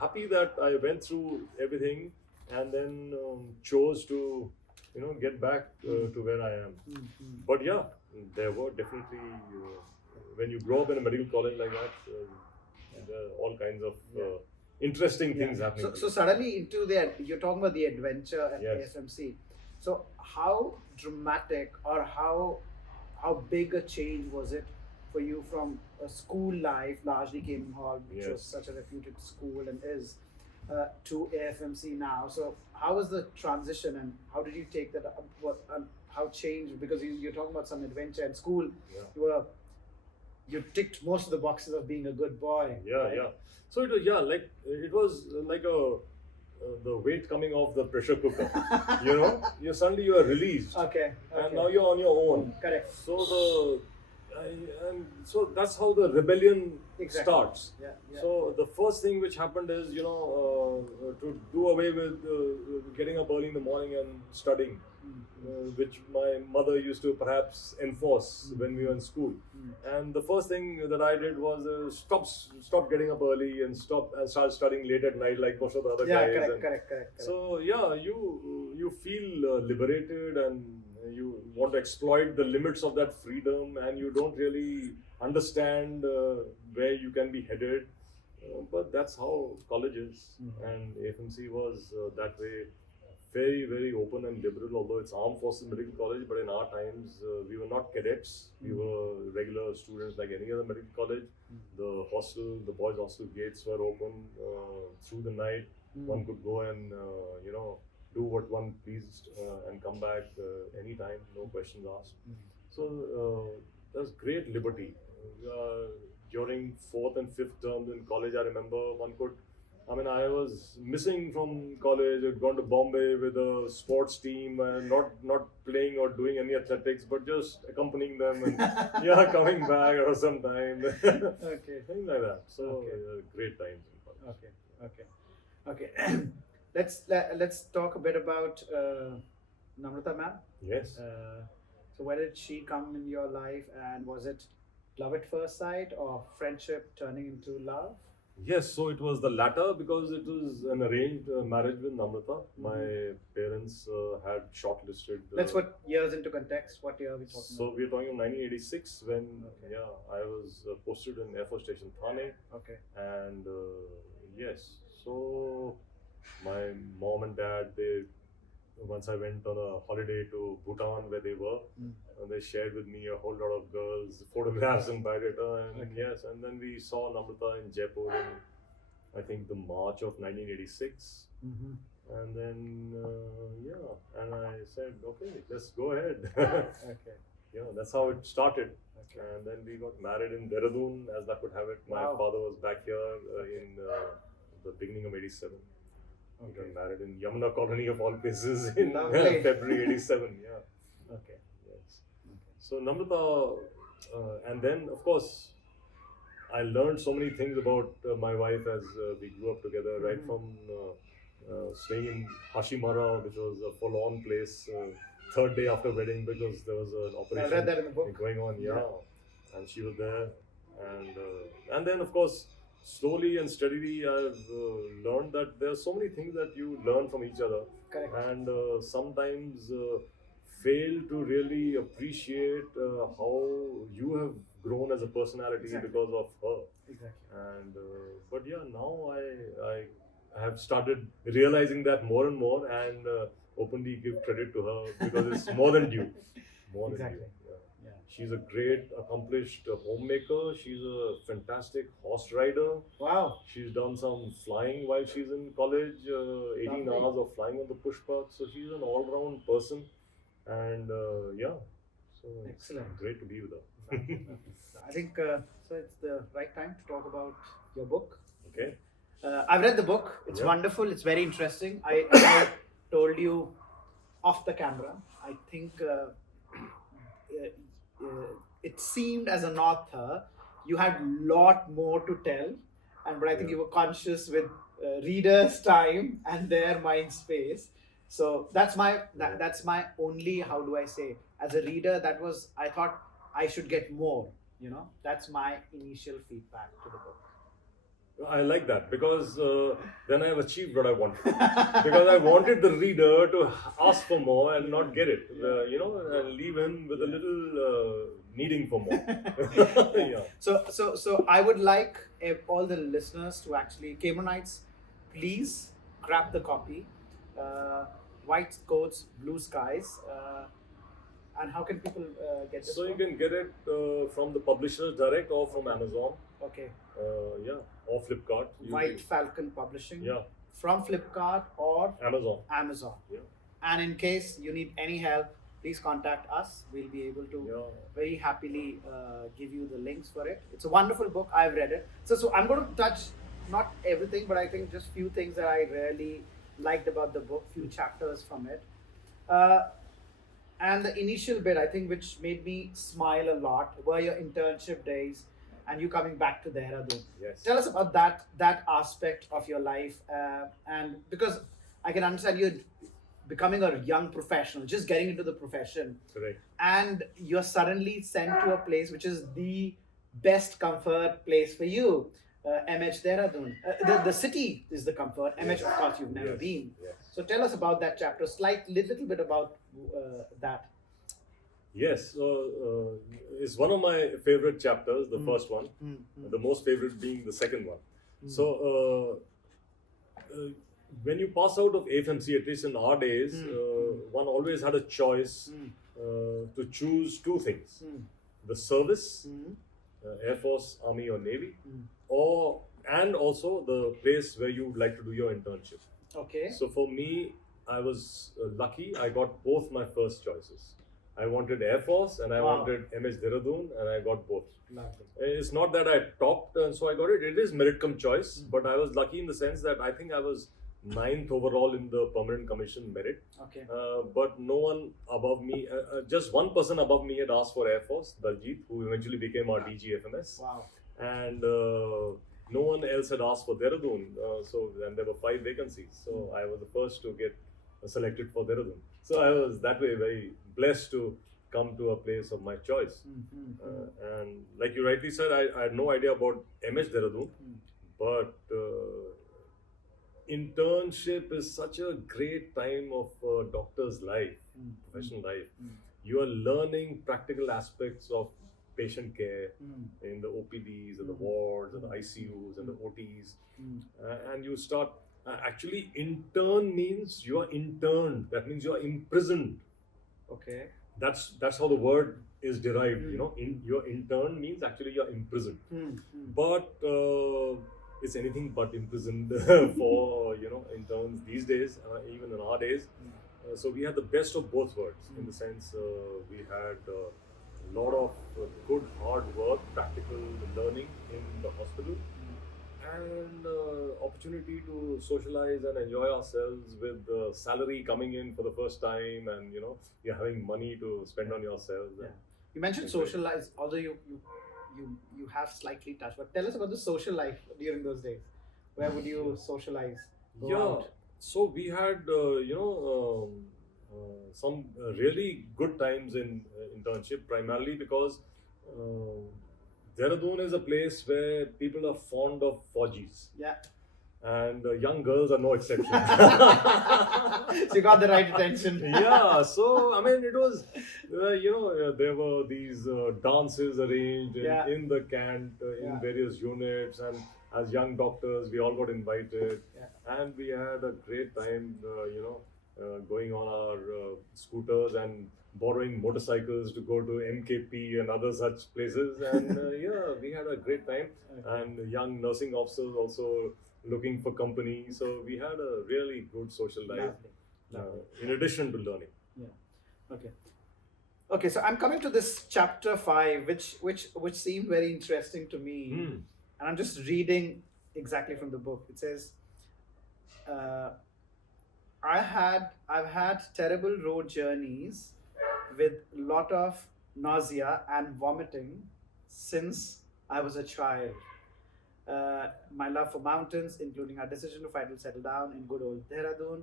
happy that I went through everything and then chose to get back to where I am. But yeah, there were definitely when you grow up in a medical college like that, there are all kinds of interesting things happening. So suddenly you're talking about the adventure at AFMC. So how dramatic or how big a change was it for you from a school life, largely Cambrian Hall, which was such a reputed school and is, to AFMC now? So how was the transition and how did you take that up? How changed? Because you're talking about some adventure at school. You ticked most of the boxes of being a good boy. So it was like the weight coming off the pressure cooker. You suddenly you are released. Okay. And now you're on your own. Correct. So so that's how the rebellion starts. So the first thing which happened is to do away with getting up early in the morning and studying, which my mother used to perhaps enforce when we were in school. And the first thing that I did was stop getting up early and start studying late at night like most of the other guys. Correct. So you feel liberated and you want to exploit the limits of that freedom, and you don't really understand where you can be headed. But that's how college is, and AFMC was that way. very, very open and liberal, although it's Armed Forces Medical College, but in our times, we were not cadets. We were regular students like any other medical college. The hostel, the boys' hostel gates were open through the night. One could go and, do what one pleased and come back anytime, no questions asked. So there's great liberty. During 4th and 5th terms in college, I remember I was missing from college. I'd gone to Bombay with a sports team and not playing or doing any athletics, but just accompanying them and coming back or sometime. Okay. Things like that. So great times in college. Okay. Let's talk a bit about Namrata ma'am. Yes. So where did she come in your life, and was it love at first sight or friendship turning into love? Yes, so it was the latter because it was an arranged marriage with Namrata. My parents had shortlisted. Let's put years into context. What year are we talking so about? we're talking of 1986 when I was posted in Air Force Station Thane. Okay. And yes, so my mom and dad, once I went on a holiday to Bhutan where they were, and they shared with me a whole lot of girls' photographs and biodata, and and then we saw Namrata in Jaipur in, I think, the March of 1986, and then and I said, okay, let's go ahead. Okay. That's how it started. Okay. And then we got married in Dehradun, as luck would have it. My father was back here in the beginning of '87. We got married in Yamuna Colony of all places in February '87. Okay. Yes. Okay. So Namrata, and then of course, I learned so many things about my wife as we grew up together. Right from staying in Hashimara, which was a full-on place, 3rd day after wedding because there was an operation I read that in the book. going on. And she was there, and then of course, slowly and steadily, I've learned that there are so many things that you learn from each other. Correct. And sometimes fail to really appreciate how you have grown as a personality because of her. Exactly. And but now I have started realizing that more and more, and openly give credit to her because it's more than due. More than due. She's a great, accomplished homemaker. She's a fantastic horse rider. Wow. She's done some flying while she's in college, 18 hours of flying on the pushpath. So she's an all-round person. And so excellent. It's great to be with her. I think so it's the right time to talk about your book. Okay. I've read the book. It's wonderful. It's very interesting. I told you off the camera. I think it seemed as an author you had a lot more to tell, but I think you were conscious with readers' time and their mind space. So that's my only, how do I say, as a reader, I thought I should get more. That's my initial feedback to the book. I like that because then I have achieved what I wanted. Because I wanted the reader to ask for more and not get it, and leave him with a little needing for more. So I would like all the listeners to actually, Cambrianites, please grab the copy. White coats, blue skies. And how can people get this? So you can get it from the publishers direct or from Amazon. Okay. Or Flipkart. White Falcon Publishing. Yeah. From Flipkart or Amazon. Yeah. And in case you need any help, please contact us. We'll be able to very happily give you the links for it. It's a wonderful book. I've read it. So I'm going to touch not everything, but I think just few things that I really liked about the book, few chapters from it. And the initial bit, I think, which made me smile a lot, were your internship days and you coming back to Dehradun. Yes. Tell us about that aspect of your life, and because I can understand you're becoming a young professional, just getting into the profession. Correct. And you're suddenly sent to a place which is the best comfort place for you. MH Dehradun. The city is the comfort. MH, of course, you've never been. Yes. So tell us about that chapter, little bit about that. Yes, so it's one of my favorite chapters, the first one. The most favorite being the second one. So when you pass out of AFMC, at least in our days, one always had a choice to choose two things: the service, Air Force, Army, or Navy, or and also the place where you would like to do your internship. Okay. So for me, I was lucky. I got both my first choices. I wanted Air Force and I wanted MS Dehradun, and I got both. Lovely. It's not that I topped, and so I got it. It is merit cum choice, but I was lucky in the sense that I think I was 9th overall in the permanent commission merit. Okay. But no one above me, just one person above me had asked for Air Force, Daljit, who eventually became our DG FMS. Wow. And no one else had asked for Dehradun. And there were 5 vacancies. So I was the first to get selected for Dehradun. So I was that way very blessed to come to a place of my choice. And like you rightly said, I had no idea about MS Dehradun, but internship is such a great time of a doctor's life, professional life. You are learning practical aspects of patient care in the OPDs and the wards and the ICUs and the OTs. And you start, actually intern means you are interned. That means you are imprisoned. Okay. That's how the word is derived. You know, your intern means actually you're imprisoned. But it's anything but imprisoned for interns these days, even in our days. So we had the best of both worlds, in the sense we had a lot of good hard work, practical learning in the hospital, and opportunity to socialize and enjoy ourselves with the salary coming in for the first time, and you're having money to spend on yourself. Yeah. You mentioned socialize, although you have slightly touched, but tell us about the social life during those days. Where would you socialize? Out? So we had some really good times in internship, primarily because Dehradun is a place where people are fond of Fauji's. Yeah. And young girls are no exception. So you got the right attention. Yeah, so I mean, it was, there were these dances arranged in the cant, in various units, and as young doctors, we all got invited, and we had a great time, going on our scooters and borrowing motorcycles to go to MKP and other such places, and we had a great time, and young nursing officers also looking for company. So we had a really good social life, in addition to learning. Yeah. Okay. So I'm coming to this chapter 5, which seemed very interesting to me, and I'm just reading exactly from the book. It says, I've had terrible road journeys with a lot of nausea and vomiting since I was a child. My love for mountains, including our decision to finally settle down in good old Dehradun.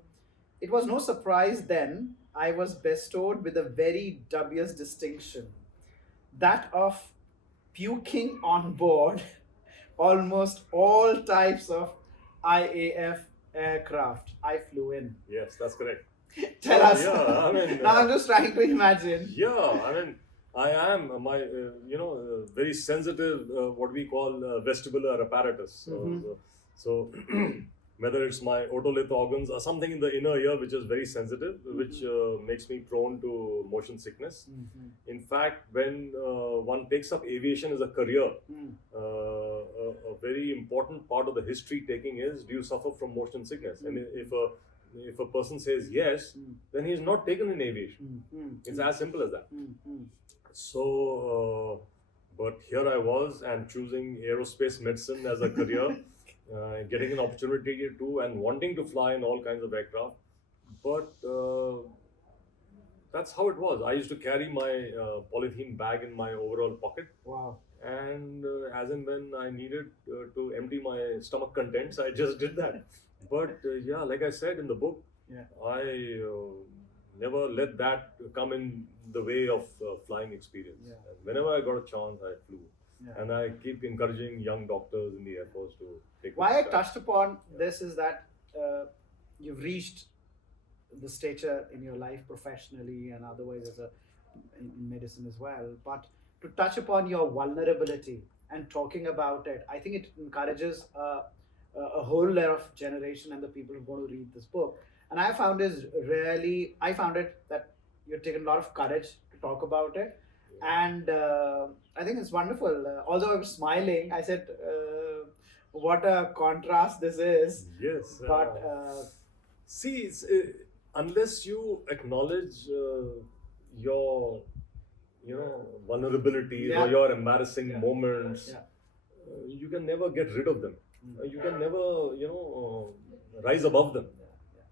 It was no surprise then I was bestowed with a very dubious distinction, that of puking on board almost all types of IAF aircraft I flew in. Yes, that's correct. Tell us. Yeah, I mean, now I'm just trying to imagine. Yeah, I mean, I am very sensitive, what we call vestibular apparatus. So whether it's my otolith organs or something in the inner ear which is very sensitive, which makes me prone to motion sickness. In fact, when one takes up aviation as a career, a very important part of the history taking is, do you suffer from motion sickness? And if a person says yes, then he's not taken in aviation. It's as simple as that. So, but here I was, and choosing aerospace medicine as a career, getting an opportunity to and wanting to fly in all kinds of aircraft. But that's how it was. I used to carry my polythene bag in my overall pocket. Wow. And as and when I needed to empty my stomach contents, I just did that. But like I said in the book, I never let that come in the way of flying experience. And whenever I got a chance, I flew. And I keep encouraging young doctors in the Air Force to take. Why I touched upon this is that you've reached the stature in your life professionally and otherwise in medicine as well. But to touch upon your vulnerability and talking about it, I think it encourages a whole lot of generation and the people who are going to read this book. And I found it that you've taken a lot of courage to talk about it. And I think it's wonderful. Although I was smiling, I said, what a contrast this is. Yes. But see, it's, unless you acknowledge your, vulnerabilities or your embarrassing moments, you can never get rid of them. You can never, rise above them.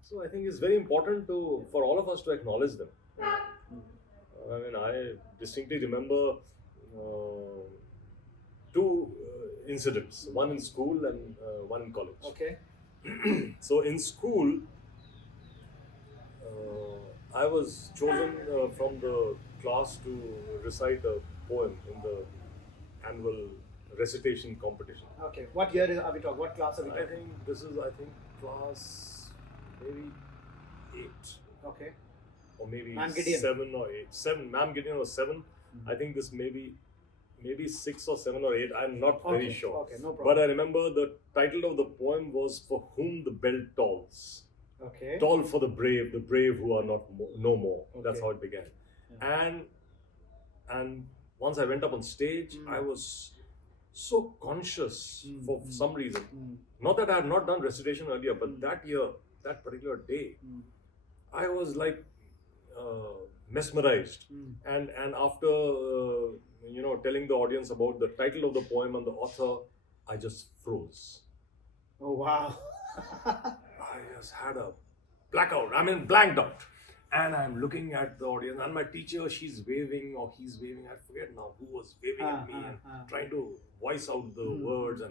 So I think it's very important for all of us to acknowledge them. I mean, I distinctly remember two incidents, one in school and one in college. Okay. So in school, I was chosen from the class to recite a poem in the annual recitation competition. Okay. What year are we talking? What class are we I talking? think this is, class maybe 8. Okay. Or maybe Ma'am Gideon. 7 or 8. 7. Ma'am Gideon was 7. I think this maybe 6 or 7 or 8. I'm not very sure. Okay, no problem. But I remember the title of the poem was "For Whom the Bell Tolls." Okay. Toll for the brave who are not no more. That's how it began. And once I went up on stage, I was so conscious for some reason. Not that I had not done recitation earlier, but that year, that particular day, I was like mesmerized. And after telling the audience about the title of the poem and the author, I just froze. Oh wow. I just had a blackout. I mean, blanked out. And I'm looking at the audience, and my teacher, she's waving or he's waving. I forget now who was waving at me and trying to voice out the words.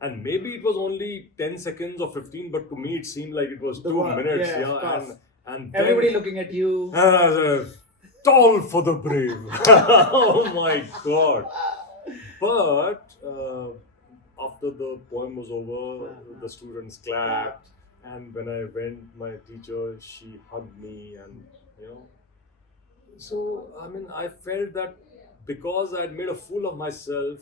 And maybe it was only 10 seconds or 15, but to me it seemed like it was 2 minutes. And everybody looking at you. Toll for the brave. Oh my God. But after the poem was over, the students clapped. And when I went, my teacher, she hugged me and, So, I mean, I felt that because I had made a fool of myself,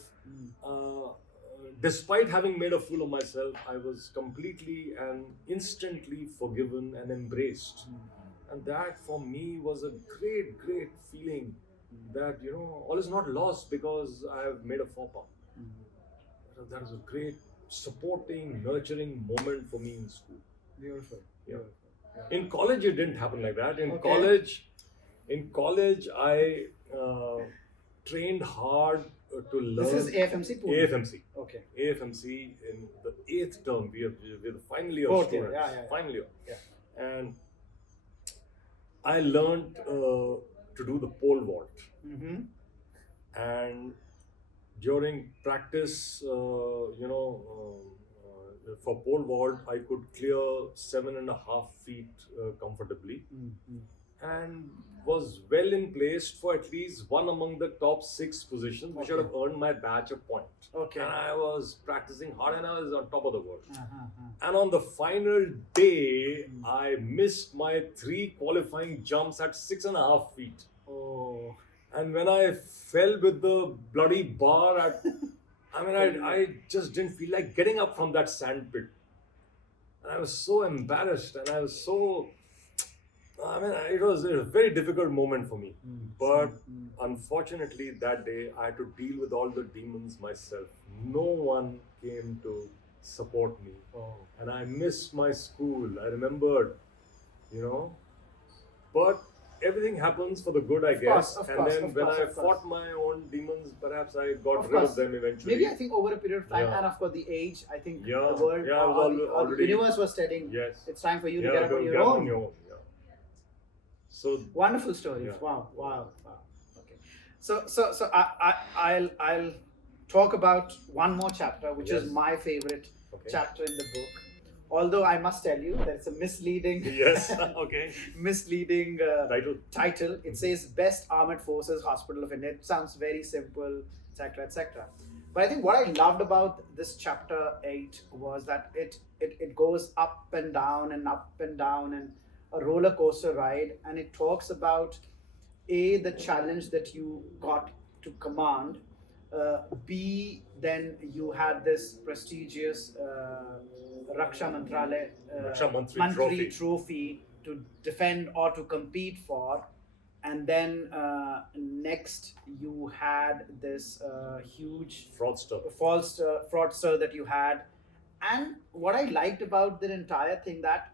despite having made a fool of myself, I was completely and instantly forgiven and embraced. And that for me was a great, great feeling that, all is not lost because I have made a faux pas. That was a great supporting, nurturing moment for me in school. Beautiful. Yeah. In college, it didn't happen like that. In college, I trained hard to learn. This is AFMC? Pune? AFMC. Okay. AFMC in the 8th term. We're the final year of students. Final year. Yeah. And I learned to do the pole vault. And during practice, for pole vault, I could clear 7.5 feet comfortably, and was well in place for at least one among the top 6 positions, which should have earned my badge a point. Okay. And I was practicing hard, and I was on top of the world. And on the final day, I missed my 3 qualifying jumps at 6.5 feet. Oh. And when I fell with the bloody bar I just didn't feel like getting up from that sand pit. And I was so embarrassed, and I was so... it was a very difficult moment for me. But unfortunately, that day, I had to deal with all the demons myself. No one came to support me. And I missed my school. I remembered, But everything happens for the good, I guess. When I fought my own demons, perhaps I got rid of them eventually. Maybe I think over a period of time, and of course the age, I think the world, the universe was telling, it's time for you to get up on your own. So wonderful stories. Wow. Okay. So I'll talk about one more chapter, which is my favorite chapter in the book. Although I must tell you that it's a misleading, misleading title. It says Best Armed Forces Hospital of India. It sounds very simple, etc., etc. But I think what I loved about this chapter 8 was that it goes up and down and a roller coaster ride, and it talks about the challenge that you got to command, B, then you had this prestigious Raksha Mantralaya Raksha Mantri Mantri trophy. trophy to defend or to compete for. And then next you had this huge fraudster that you had. And what I liked about the entire thing, that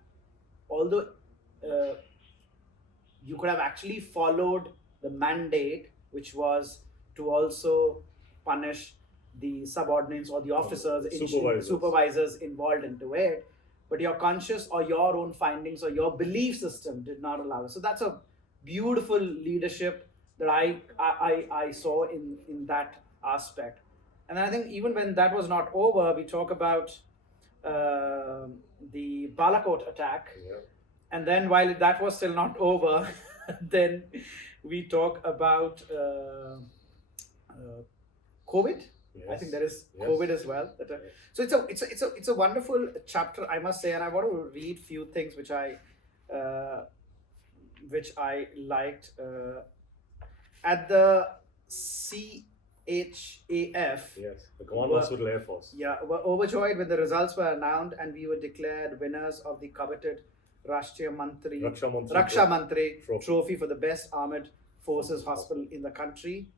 although you could have actually followed the mandate, which was to also punish the subordinates or the officers, supervisors involved into it, but your conscious or your own findings or your belief system did not allow it. So that's a beautiful leadership that I saw in that aspect. And I think even when that was not over, we talk about the Balakot attack. Yeah. And then while that was still not over, then we talk about COVID. Yes. I think there is Yes. COVID as well. So it's a wonderful chapter, I must say, and I want to read few things which I liked at the CHAF. Yes, the Command Hospital Air Force. Yeah, were overjoyed when the results were announced and we were declared winners of the coveted Raksha Mantri trophy for the best armored forces hospital in the country.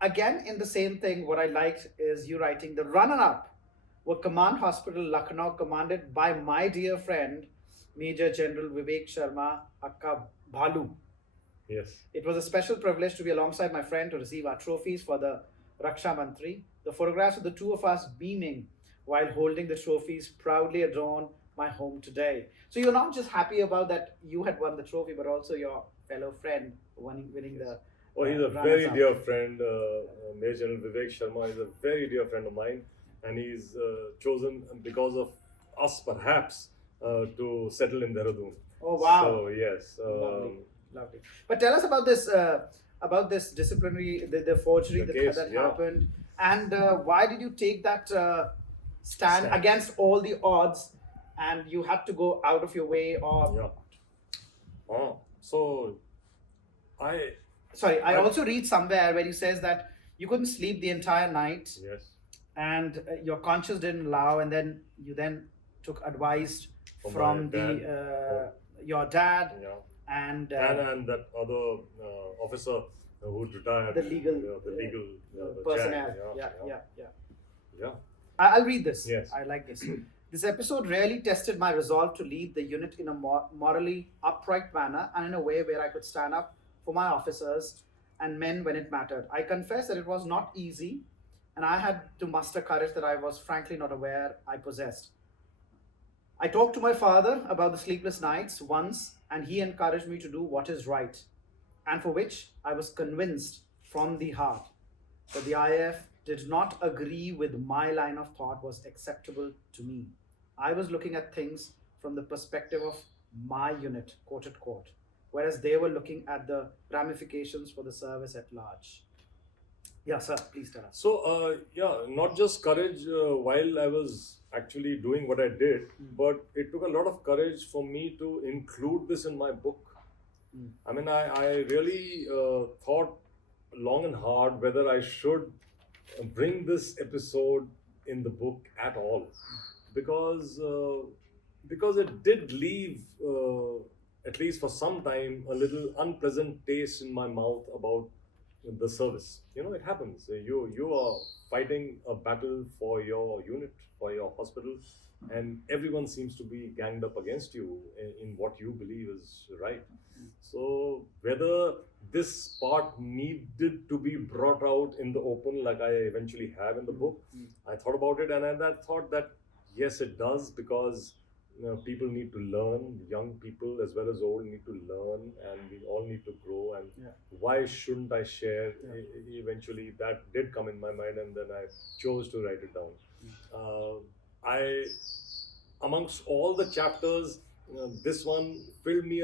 Again, in the same thing, what I liked is you writing the runner-up were Command Hospital Lucknow, commanded by my dear friend Major General Vivek Sharma Akka Bhalu. Yes. It was a special privilege to be alongside my friend to receive our trophies for the Raksha Mantri. The photographs of the two of us beaming while holding the trophies proudly adorn my home today. So you're not just happy about that you had won the trophy, but also your fellow friend winning the. Oh, he's a very dear friend. Major General Vivek Sharma is a very dear friend of mine, and he's chosen because of us, perhaps, to settle in Dehradun. Oh wow! So yes, lovely. But tell us about this disciplinary, the forgery that happened, and why did you take that stand against all the odds, and you had to go out of your way, or? Yeah. I also read somewhere where he says that you couldn't sleep the entire night. Yes. And your conscience didn't allow, and then you took advice from your dad. Yeah. And that other officer who retired. The legal personnel. Yeah. I'll read this. Yes. I like this. This episode really tested my resolve to lead the unit in a morally upright manner and in a way where I could stand up for my officers and men when it mattered. I confess that it was not easy, and I had to muster courage that I was frankly not aware I possessed. I talked to my father about the sleepless nights once, and he encouraged me to do what is right, and for which I was convinced from the heart that the IAF did not agree with my line of thought was acceptable to me. I was looking at things from the perspective of my unit, quote unquote, whereas they were looking at the ramifications for the service at large. Yeah, sir, please tell us. So, not just courage while I was actually doing what I did, but it took a lot of courage for me to include this in my book. I mean, I really thought long and hard whether I should bring this episode in the book at all, because it did leave, at least for some time, a little unpleasant taste in my mouth about the service. You know, it happens. You are fighting a battle for your unit, for your hospital, and everyone seems to be ganged up against you in what you believe is right. So whether this part needed to be brought out in the open like I eventually have in the book, I thought about it, and I thought that yes, it does, because people need to learn, young people as well as old need to learn, and we all need to grow, and why shouldn't I share? Eventually that did come in my mind, and then I chose to write it down. Amongst all the chapters, this one filled me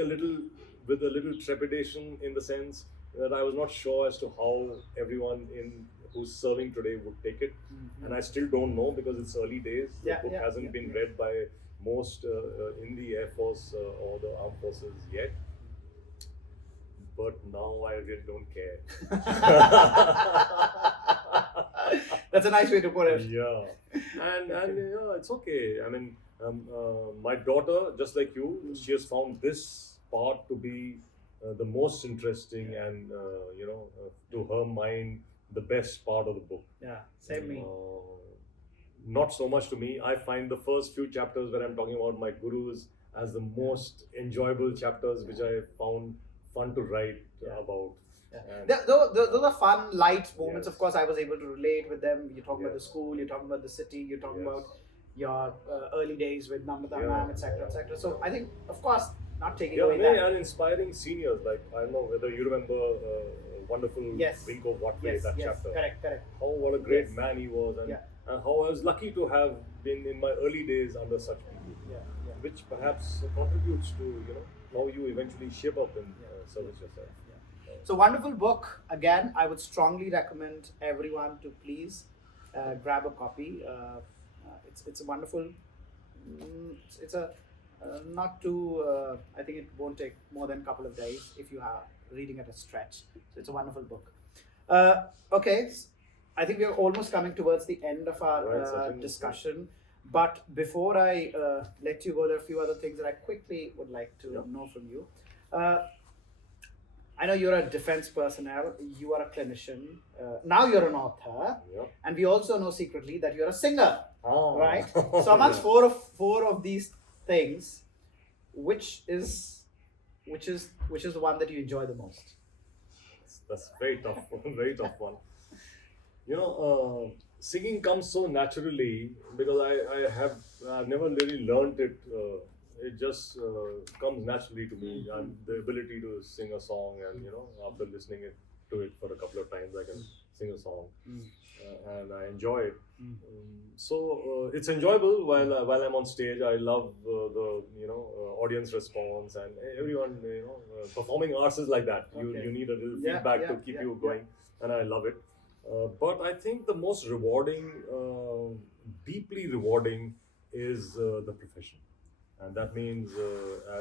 with a little trepidation, in the sense that I was not sure as to how everyone who's serving today would take it, and I still don't know, because it's early days. The book hasn't been read by most in the Air Force or the Armed Forces yet, but now I really don't care. That's a nice way to put it. Yeah, and yeah, it's okay. I mean, my daughter, just like you, she has found this part to be the most interesting and to her mind, the best part of the book. Yeah, same me. Not so much to me. I find the first few chapters where I'm talking about my gurus as the most enjoyable chapters, which I found fun to write about. Yeah. Those are fun, light moments. Yes. Of course, I was able to relate with them. You're talking about the Yes. school, you're talking about the city, you're talking Yes. about your early days with Namrata Yeah. Ma'am, etc., etc. So I think, of course, not taking Yeah, away many that. uninspiring seniors. Like, I don't know whether you remember wonderful Yes. Vinko Vatve, Yes, that yes, chapter. correct. How what a great Yes. man he was, and, Yeah. and how I was lucky to have been in my early days under such people, Yeah. which perhaps contributes to how you eventually shape up and service yourself. So wonderful book. Again, I would strongly recommend everyone to please grab a copy. It's a wonderful. It's a not too. I think it won't take more than a couple of days if you are reading at a stretch. So it's a wonderful book. Okay, I think we are almost coming towards the end of our Right, discussion. But before I let you go, there are a few other things that I quickly would like to know from you. I know you're a defense personnel, you are a clinician, now you're an author, and we also know secretly that you're a singer, right? So amongst four of these things, which is the one that you enjoy the most? That's very tough, very tough one. Singing comes so naturally because I've never really learned it. It just comes naturally to me, and the ability to sing a song, and after listening to it for a couple of times, I can sing a song, and I enjoy it. So it's enjoyable while I'm on stage. I love the audience response, and everyone performing arts is like that. You need a little feedback to keep you going, and I love it. But I think the most rewarding, deeply rewarding, is the profession. And that means,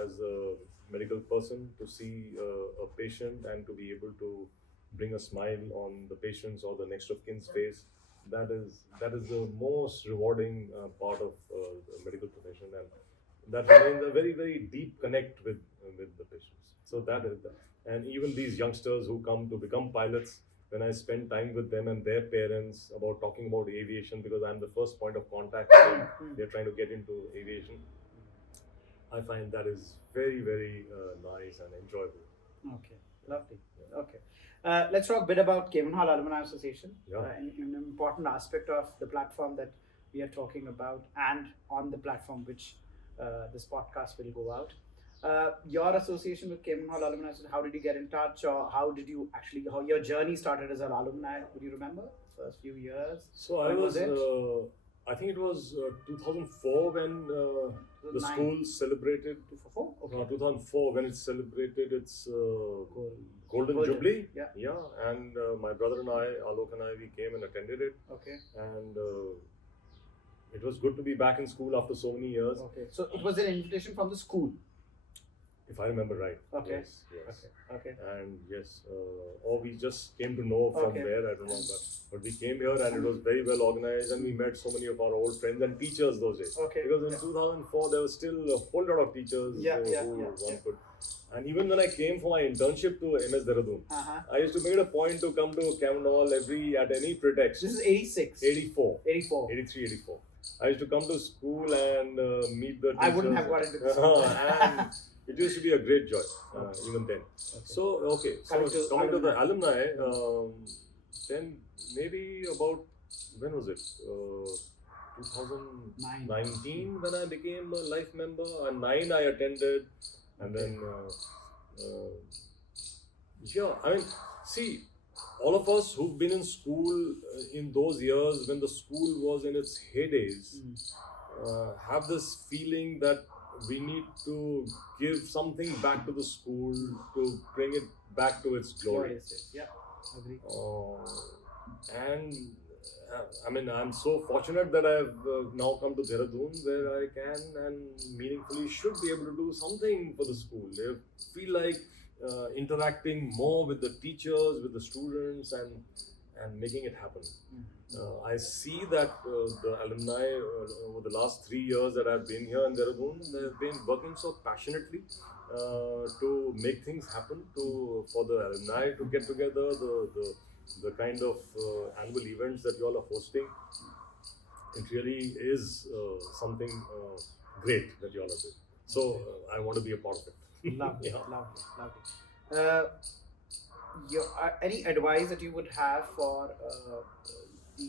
as a medical person, to see a patient and to be able to bring a smile on the patient's or the next of kin's face, that is the most rewarding part of the medical profession, and that remains a very, very deep connect with the patients. So that is that. And even these youngsters who come to become pilots, when I spend time with them and their parents about talking about aviation, because I'm the first point of contact when they're trying to get into aviation, I find that is very, very nice and enjoyable. Okay, lovely. Okay, let's talk a bit about Cambrian Hall Alumni Association. An important aspect of the platform that we are talking about, and on the platform which this podcast will go out. Your association with Cambrian Hall Alumni Association, how did you get in touch, or how your journey started as an alumni? Would you remember first few years? So I think it was 2004 when the school celebrated. 2004 when it celebrated its Golden Jubilee. Yeah, and my brother and I, Alok and I, we came and attended it. Okay. And it was good to be back in school after so many years. Okay. So it was an invitation from the school, if I remember right. Okay. Yes. Okay. And yes, or we just came to know from where, I don't know, but we came here and it was very well organized, and we met so many of our old friends and teachers those days. Okay. Because in 2004 there was still a whole lot of teachers who one could. And even when I came for my internship to MS Dehradun, I used to make it a point to come to Cambrian Hall at any pretext. This is 86. 84. 84. 83, 84. I used to come to school and meet the teachers. I wouldn't have got into this school. And it used to be a great joy, even then. So coming to the alumni, then maybe about, when was it? 2019 when I became a life member, and 9 I attended, and then I mean, see, all of us who've been in school in those years when the school was in its heydays have this feeling that we need to give something back to the school to bring it back to its glory. Yeah, agree. And I mean, I'm so fortunate that I've now come to Dehradun, where I can and meaningfully should be able to do something for the school. I feel like interacting more with the teachers, with the students, and making it happen. I see that the alumni over the last 3 years that I've been here in Dehradun, they've been working so passionately to make things happen, for the alumni to get together, the kind of annual events that you all are hosting. It really is something great that you all are doing. So I want to be a part of it. Lovely, Yeah. lovely. Any advice that you would have for the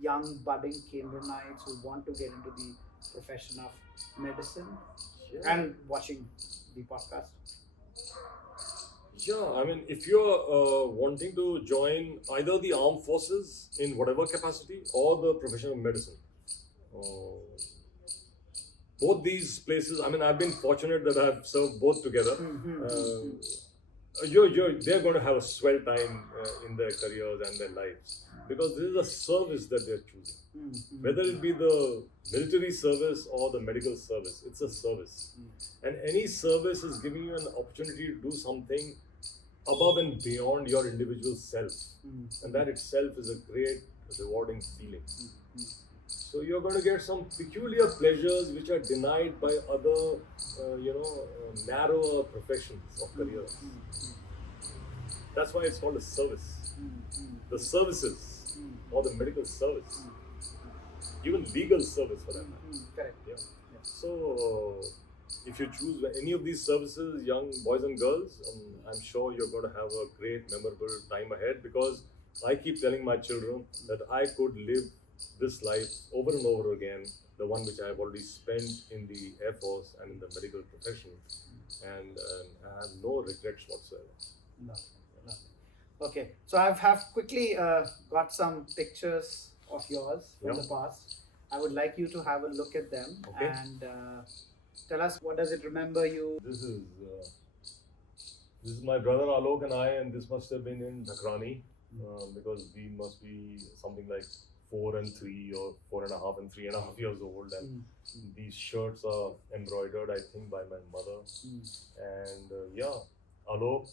young budding Cambrianites who want to get into the profession of medicine and watching the podcast? Yeah, I mean, if you're wanting to join either the armed forces in whatever capacity or the profession of medicine, both these places, I mean, I've been fortunate that I've served both together. They're going to have a swell time in their careers and their lives, because this is a service that they're choosing. Whether it be the military service or the medical service, it's a service. And any service is giving you an opportunity to do something above and beyond your individual self. And that itself is a great, rewarding feeling. So you're going to get some peculiar pleasures which are denied by other, narrower professions or careers. That's why it's called a service. The services, or the medical service, even legal service for that matter. Correct. Yeah. So if you choose any of these services, young boys and girls, I'm sure you're going to have a great, memorable time ahead, because I keep telling my children that I could live this life over and over again, the one which I have already spent in the Air Force and in the medical profession, and I have no regrets whatsoever. No. Okay, so I have quickly got some pictures of yours from the past. I would like you to have a look at them and tell us, what does it remember you? This is my brother Alok and I, and this must have been in Dhakrani, because we must be something like 4 and 3 or 4.5 and 3.5 years old, and these shirts are embroidered, I think, by my mother. And Alok,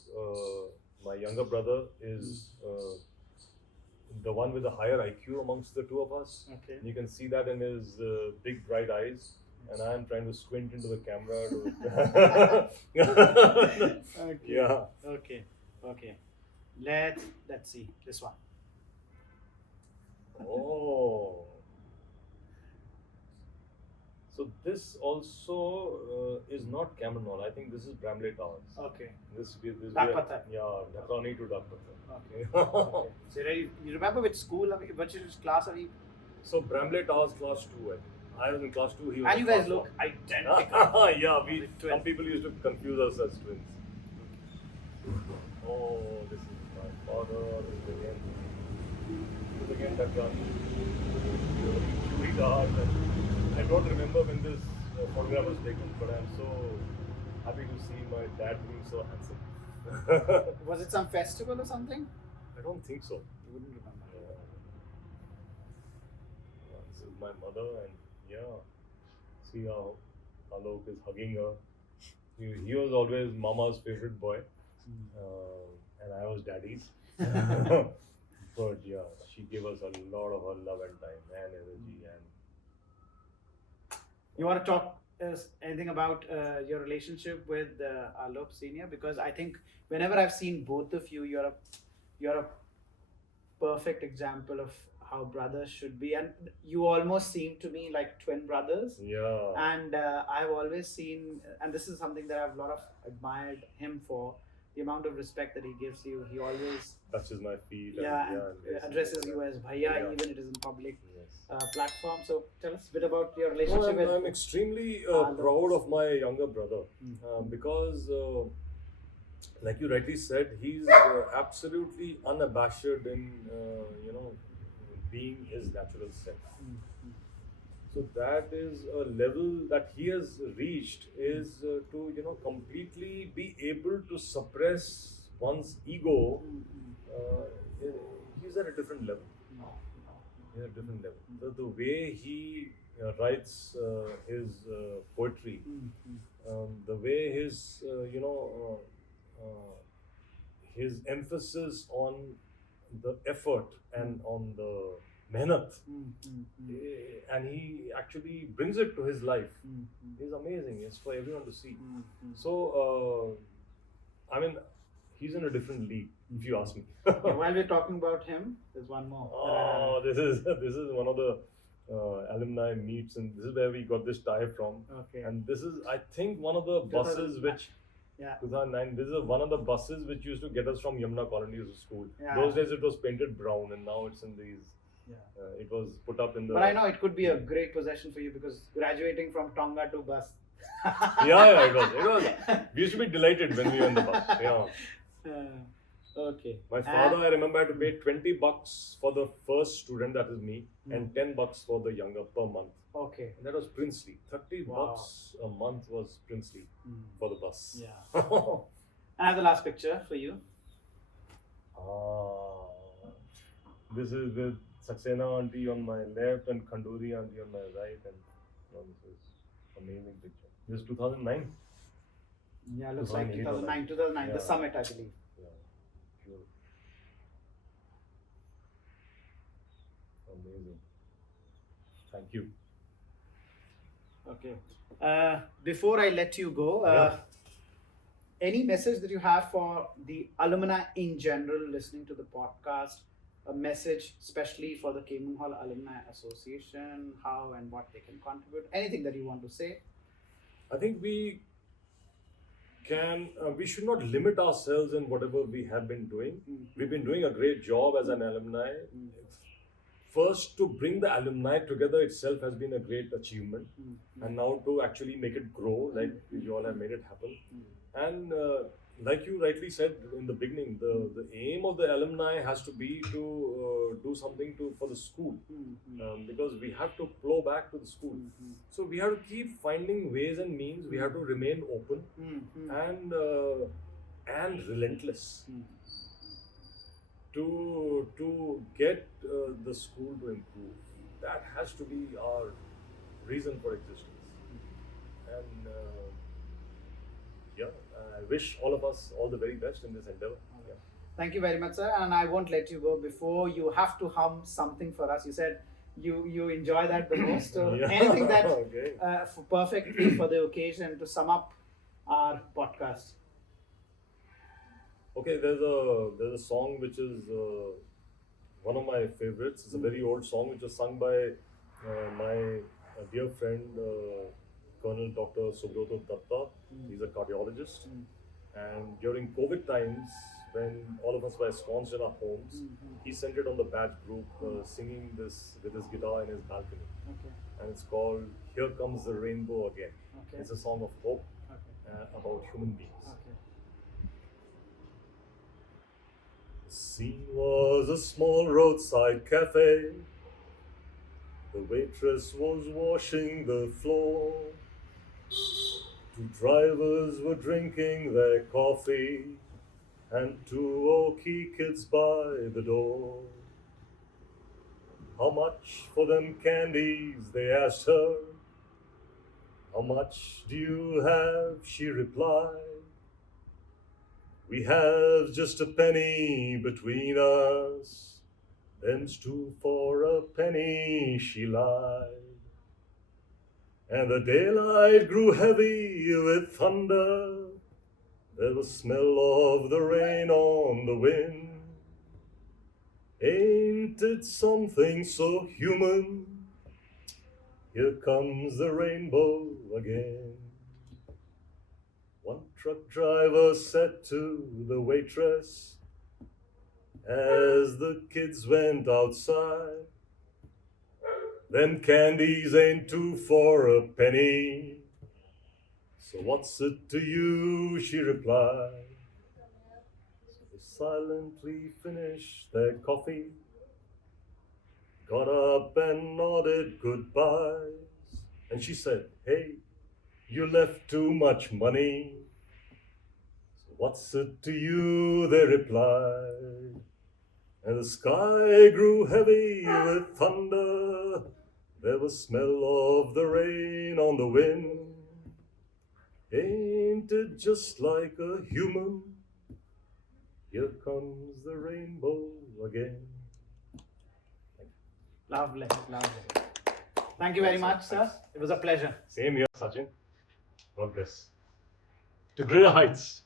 my younger brother, is the one with the higher IQ amongst the two of us. Okay. You can see that in his big bright eyes, and I am trying to squint into the camera to Okay. Yeah. Okay. Let's see this one. Oh. So this also is not Cambrian Hall. I think this is Bramley Towers. Okay. This Dak Pathar. Yeah, Dhakrani to Dak Pathar. Okay. So you remember which school, which class are you? So Bramley Towers class 2. I was in class 2. He was And in you guys class look 1. identical. Yeah, some people used to confuse us as twins. Oh, this is my father. This is again Dhakrani. Sweetheart. I don't remember when this photograph was taken, but I'm so happy to see my dad being so handsome. Was it some festival or something? I don't think so. You wouldn't remember. This is my mother, and see how Alok is hugging her. He was always Mama's favorite boy, and I was Daddy's. But she gave us a lot of her love and time and energy. And you want to talk anything about your relationship with Alok Senior? Because I think whenever I've seen both of you, you're a perfect example of how brothers should be, and you almost seem to me like twin brothers. Yeah. And I've always seen, and this is something that I've admired him for, the amount of respect that he gives you. He always touches my feet. And addresses you as Bhaiya, even it is in public platform. So tell us a bit about your relationship with. I'm extremely proud of my younger brother, because, like you rightly said, he's absolutely unabashed in being his natural self. So that is a level that he has reached, is to completely be able to suppress one's ego. He's at a different level. The way he writes his poetry, the way his his emphasis on the effort and on the mehnat, and he actually brings it to his life. He's amazing. It's for everyone to see. So, I mean, he's in a different league, if you ask me. While we're talking about him, there's one more. Oh, this is one of the alumni meets, and this is where we got this tie from. Okay. And this is, I think, one of the buses which. Yeah. 2009. This is one of the buses which used to get us from Yamuna Colony to school. Yeah. Those days it was painted brown, and now it's in these. Yeah. It was put up in the. But I know it could be a great possession for you because graduating from Tonga to bus. Yeah, it was. It was. We used to be delighted when we were in the bus. Yeah. Okay. My father, I remember, had to pay $20 for the first student, that is me, and $10 for the younger per month. Okay. And that was princely. $30 a month was princely for the bus. Yeah. I have the last picture for you. This is with Saxena auntie on my left and Khanduri auntie on my right, and this is amazing picture. This is 2009. Yeah, looks like 2009. 2009, the summit, I believe. Yeah, sure. Amazing. Thank you. Okay. Before I let you go, any message that you have for the alumni in general listening to the podcast? A message, especially for the Cambrian Hall Alumni Association, how and what they can contribute? Anything that you want to say? I think we should not limit ourselves in whatever we have been doing. We've been doing a great job as an alumni. First, to bring the alumni together itself has been a great achievement, and now to actually make it grow, like you all have made it happen. And like you rightly said in the beginning, the aim of the alumni has to be to do something for the school, because we have to flow back to the school. So we have to keep finding ways and means. We have to remain open and relentless to get the school to improve. That has to be our reason for existence. And I wish all of us all the very best in this endeavor. Yeah. Thank you very much, sir. And I won't let you go before you have to hum something for us. You said you enjoy that the most. So anything that perfectly for the occasion to sum up our podcast. Okay, there's a song which is one of my favorites. It's a very old song which was sung by my dear friend Col Dr. Datta. He's a cardiologist, and during COVID times, when all of us were ensconced in our homes, he sent it on the badge group, singing this with his guitar in his balcony. And it's called "Here Comes the Rainbow Again." It's a song of hope about human beings. The scene was a small roadside cafe. The waitress was washing the floor. Two drivers were drinking their coffee, and two oaky kids by the door. How much for them candies, they asked her. How much do you have, she replied. We have just a penny between us. Them's two for a penny, she lied. And the daylight grew heavy with thunder. There was smell of the rain on the wind. Ain't it something so human? Here comes the rainbow again. One truck driver said to the waitress as the kids went outside, them candies ain't two for a penny. So what's it to you, she replied. So they silently finished their coffee, got up and nodded goodbyes. And she said, hey, you left too much money. So what's it to you, they replied. And the sky grew heavy with thunder. There was smell of the rain on the wind. Ain't it just like a human? Here comes the rainbow again. Lovely, lovely. Thank you very much, sir. It was a pleasure. Same here, Sachin. God bless. To greater heights.